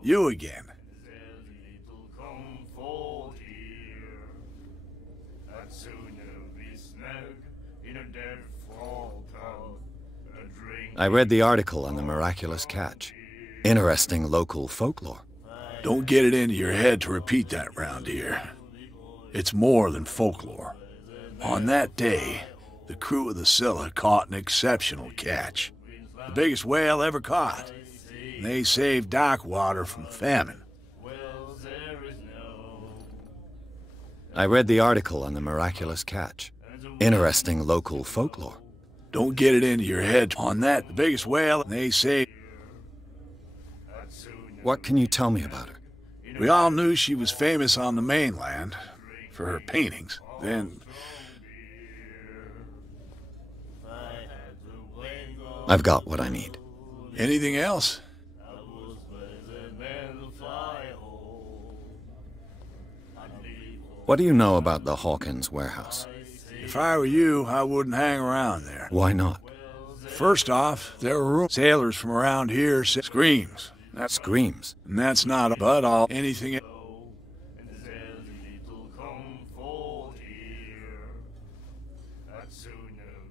You again. I read the article on the miraculous catch. Interesting local folklore. Don't get it into your head to repeat that round here. It's more than folklore. On that day, the crew of the Scylla caught an exceptional catch. The biggest whale ever caught. And they saved dock water from famine. I read the article on the miraculous catch. Interesting local folklore. Don't get it into your head. On that, the biggest whale, they saved... What can you tell me about her? We all knew she was famous on the mainland for her paintings. Then... I've got what I need. Anything else? What do you know about the Hawkins warehouse? If I were you, I wouldn't hang around there. Why not? First off, there were sailors from around here say screams. That screams. And that's not but all anything else.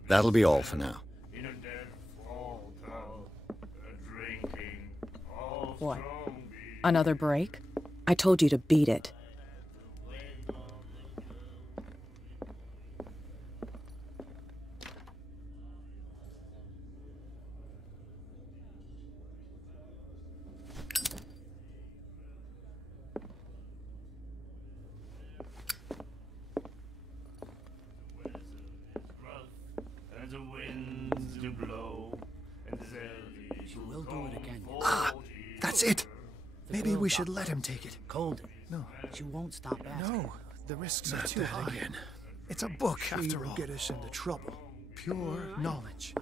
That'll be all for now. What? Another break? I told you to beat it. We'll do it again. Ah! That's it! Maybe we should let him take it. Cold. No. She won't stop asking. No, the risks are too high. Again. It's a book, after all. Get us into trouble. Pure knowledge.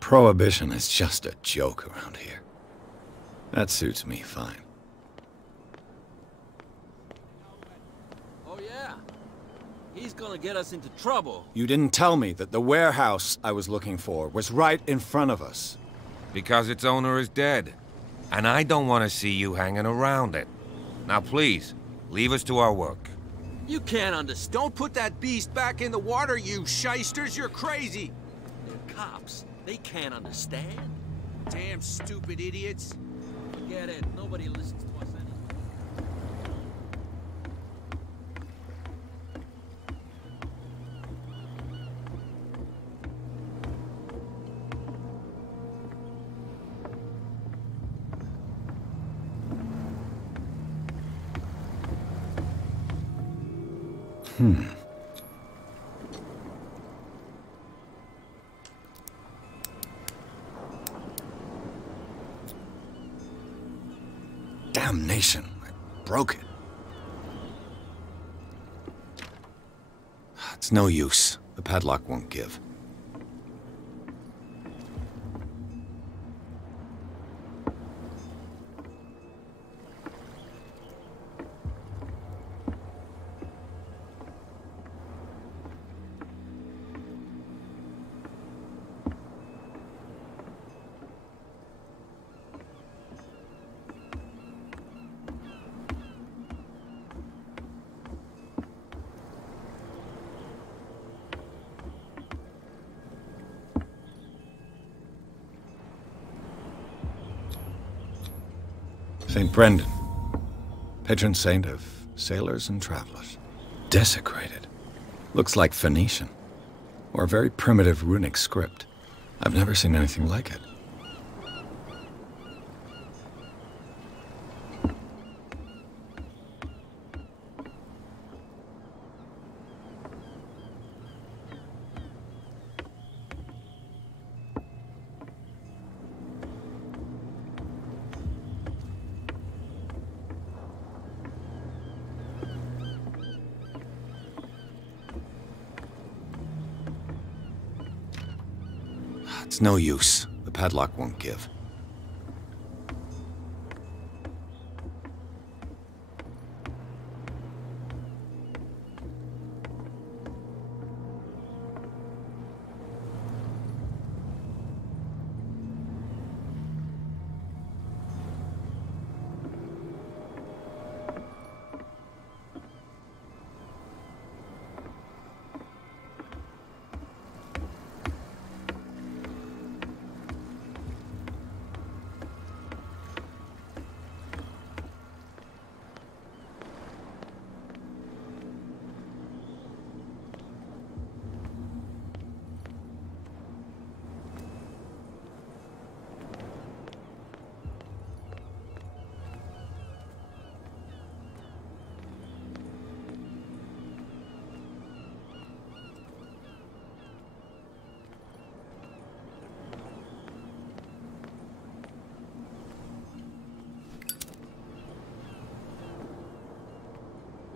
Prohibition is just a joke around here. That suits me fine. Oh yeah? He's gonna get us into trouble. You didn't tell me that the warehouse I was looking for was right in front of us. Because its owner is dead. And I don't want to see you hanging around it. Now please, leave us to our work. You can't understand. Don't put that beast back in the water, you shysters. You're crazy. They're cops. They can't understand. Damn stupid idiots. Forget it. Nobody listens to us anyway. Damnation, I broke it. It's no use. The padlock won't give. St. Brendan, patron saint of sailors and travelers. Desecrated. Looks like Phoenician, or a very primitive runic script. I've never seen anything like it. It's no use. The padlock won't give.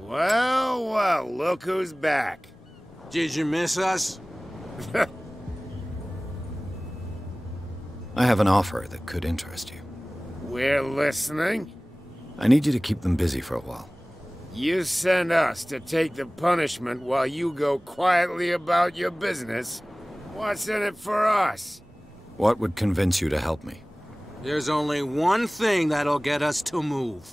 Well, well, look who's back. Did you miss us? I have an offer that could interest you. We're listening. I need you to keep them busy for a while. You send us to take the punishment while you go quietly about your business. What's in it for us? What would convince you to help me? There's only one thing that'll get us to move.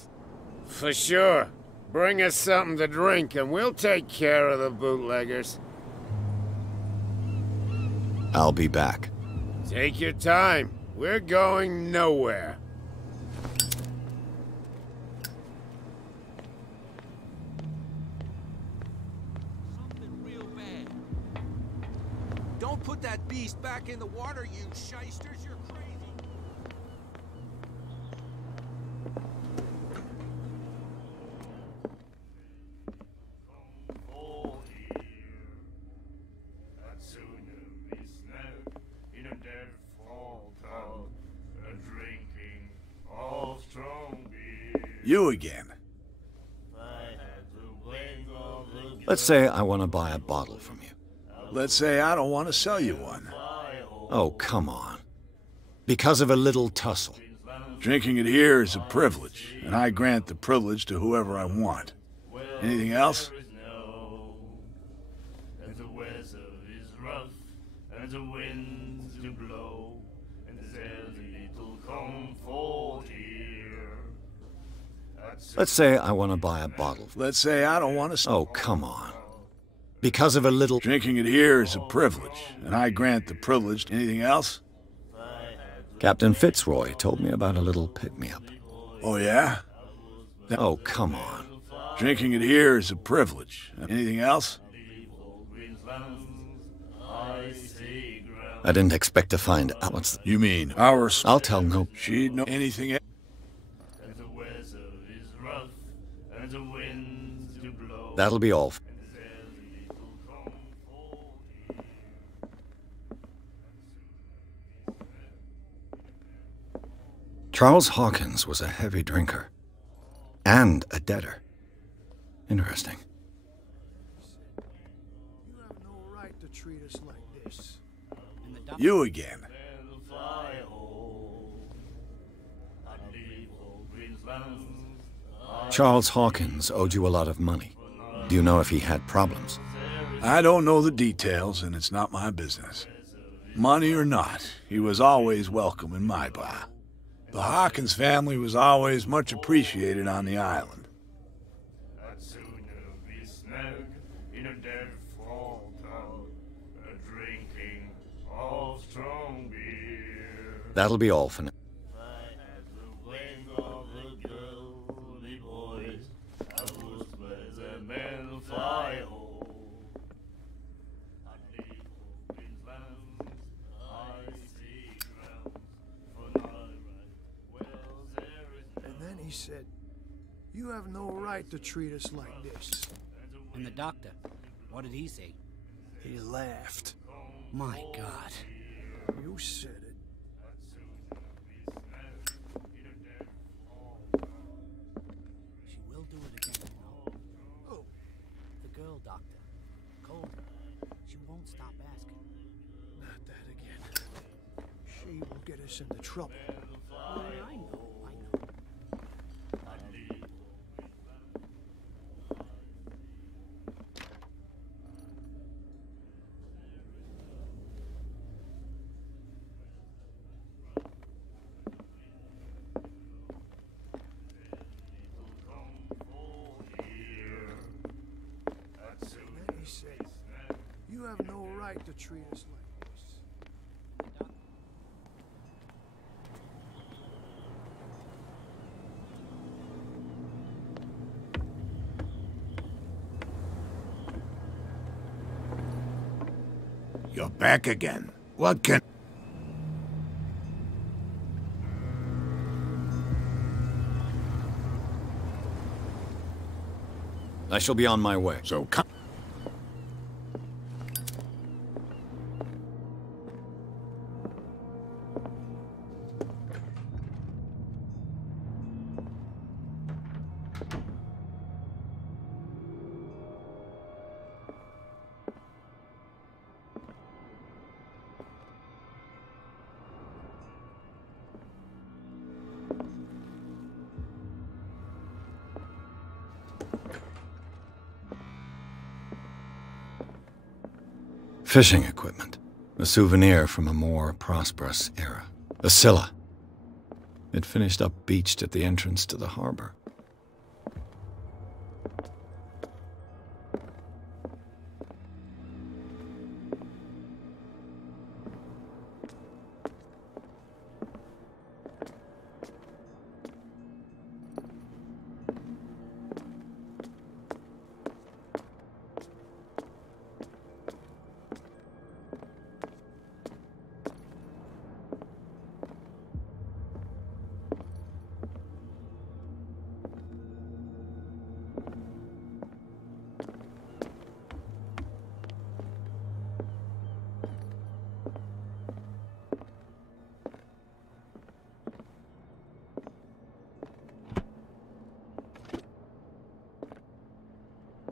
For sure. Bring us something to drink and we'll take care of the bootleggers. I'll be back. Take your time. We're going nowhere. Something real bad. Don't put that beast back in the water, you shysters. You're crazy. You again. Let's say I want to buy a bottle from you. Let's say I don't want to sell you one. Oh, come on. Because of a little tussle. Drinking it here is a privilege, and I grant the privilege to whoever I want. Anything else? And the weather is rough, and the winds do blow, and there's little comfort here. Let's say I want to buy a bottle. Let's say I don't want to... Oh, come on. Because of a little... Drinking it here is a privilege, and I grant the privilege. Anything else? Captain Fitzroy told me about a little pick-me-up. Oh, yeah? Oh, come on. Drinking it here is a privilege. Anything else? I didn't expect to find out what's... You mean our... I'll tell no... She'd know anything else. That'll be all. Charles Hawkins was a heavy drinker. And a debtor. Interesting. You have no right to treat us like this. You again. Charles Hawkins owed you a lot of money. Do you know if he had problems? I don't know the details, and it's not my business. Money or not, he was always welcome in my bar. The Hawkins family was always much appreciated on the island. That'll be all for now. He said, "You have no right to treat us like this." And the doctor, what did he say? He laughed. My God. You said it. She will do it again, you know. Oh. The girl doctor. Cold. She won't stop asking. Not that again. She will get us into trouble. I know. He said, "You have no right to treat us like this." You're back again. What can... I shall be on my way. So come... Fishing equipment. A souvenir from a more prosperous era. A Scylla. It finished up beached at the entrance to the harbor.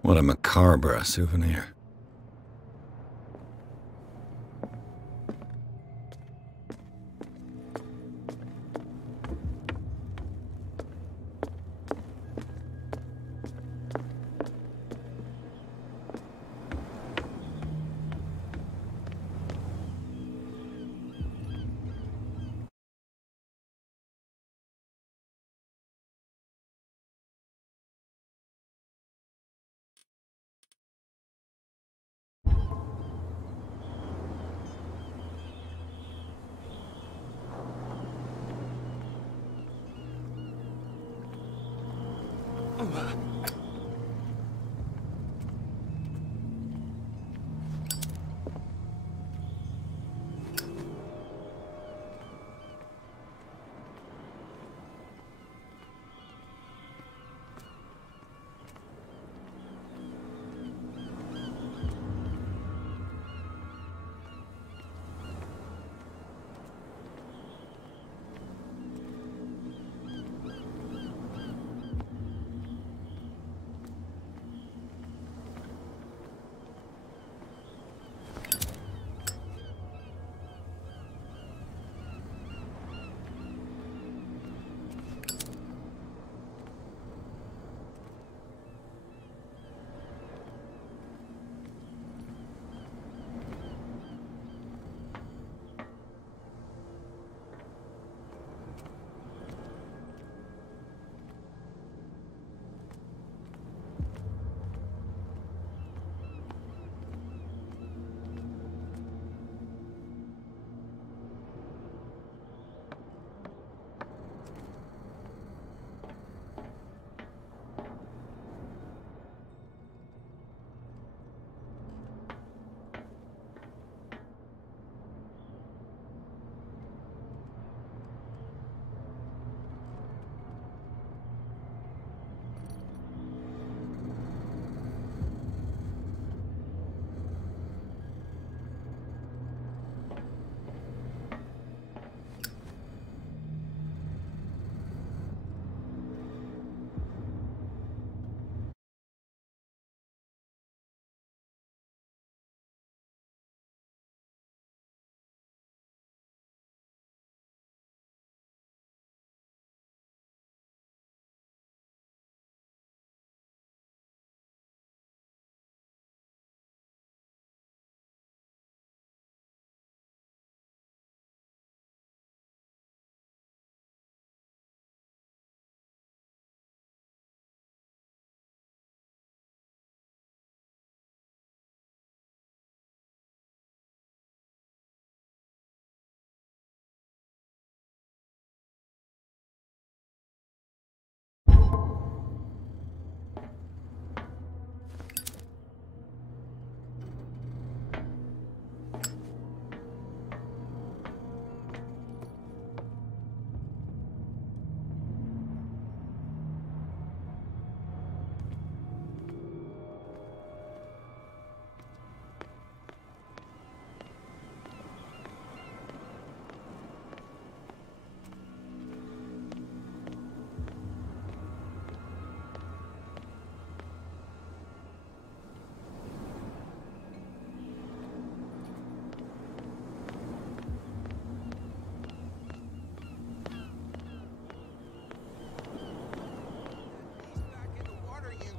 What a macabre souvenir.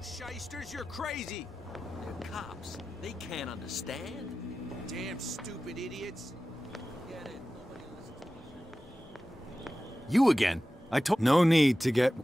Shysters, you're crazy! They're cops. They can't understand. Damn stupid idiots. Get it. Nobody listens to me. You again? I told— No need to get...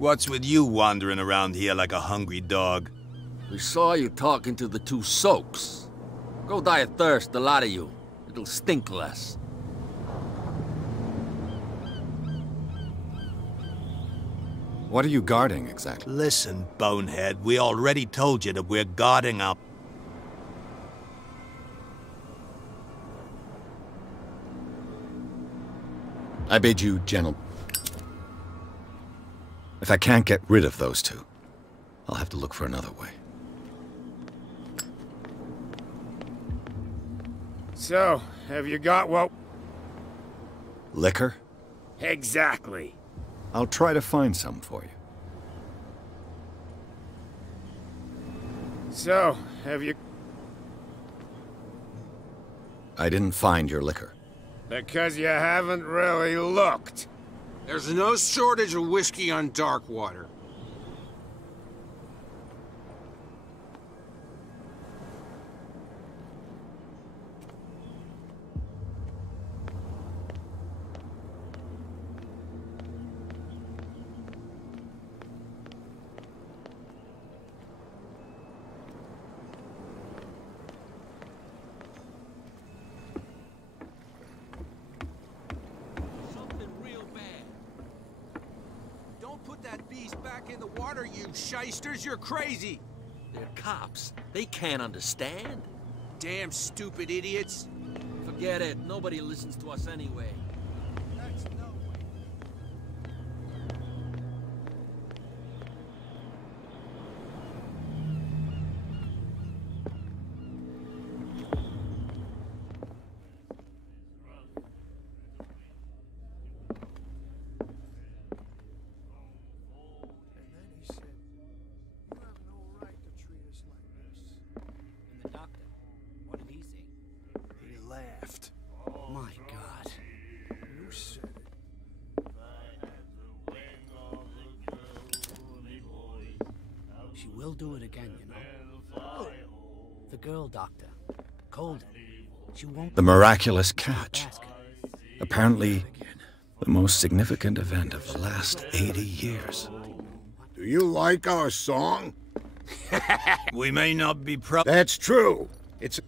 What's with you wandering around here like a hungry dog? We saw you talking to the two soaks. Go die of thirst, the lot of you. It'll stink less. What are you guarding, exactly? Listen, bonehead, we already told you that we're guarding our... I bid you, gentle... If I can't get rid of those two, I'll have to look for another way. So, have you got what... Liquor? Exactly. I'll try to find some for you. So, have you... I didn't find your liquor. Because you haven't really looked. There's no shortage of whiskey on Darkwater. You shysters, you're crazy! They're cops. They can't understand. Damn stupid idiots. Forget it. Nobody listens to us anyway. That's no way. My God. You said it. She will do it again, you know. The girl doctor. Colden. She won't... The miraculous catch. Apparently, the most significant event of the last 80 years. Do you like our song? We may not be That's true. It's...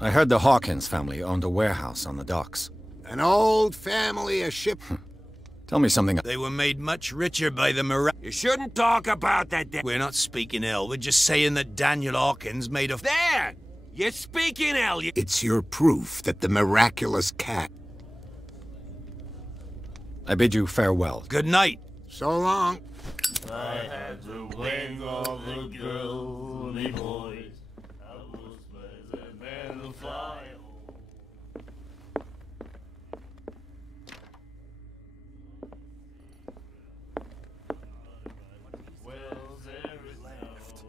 I heard the Hawkins family owned a warehouse on the docks. An old family, a ship... Tell me something... They were made much richer by the You shouldn't talk about that. We're not speaking ill. We're just saying that Daniel Hawkins made a... There! You're speaking, El. It's your proof that the miraculous cat... I bid you farewell. Good night. So long. I had the wings of the girly boys. I was pleasant and fly. Well, there is left.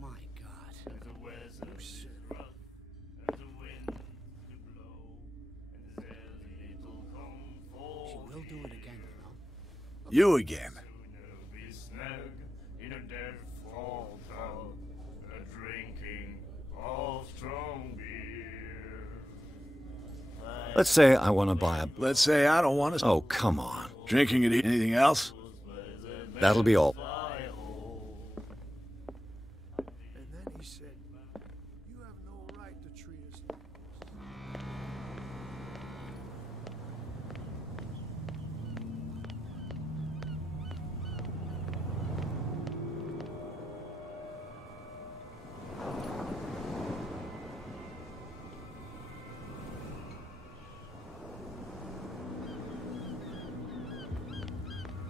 My God. And the weather is rough, and the wind to blow, and there's little comfort. She will do it again, you know. You again. Be snug in a dead fall tub, drinking of strong beer. Let's say I want to buy a... Let's say I don't want to... Oh, come on. Drinking and eating. Anything else? That'll be all. And then he said, you have no right to treat us like this.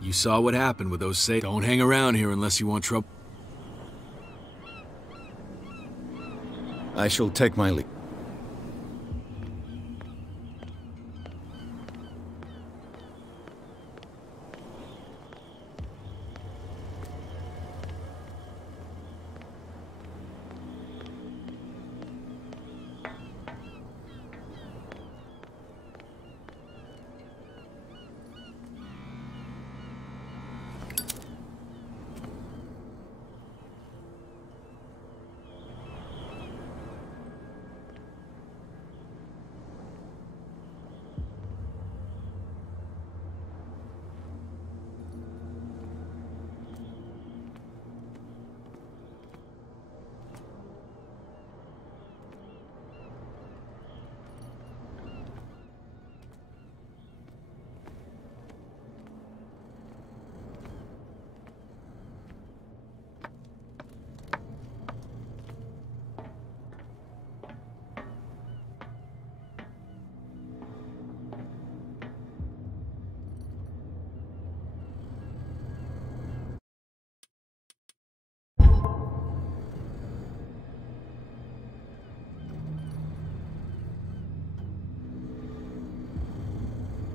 You saw what happened with those sailors. Don't hang around here unless you want trouble. I shall take my leave.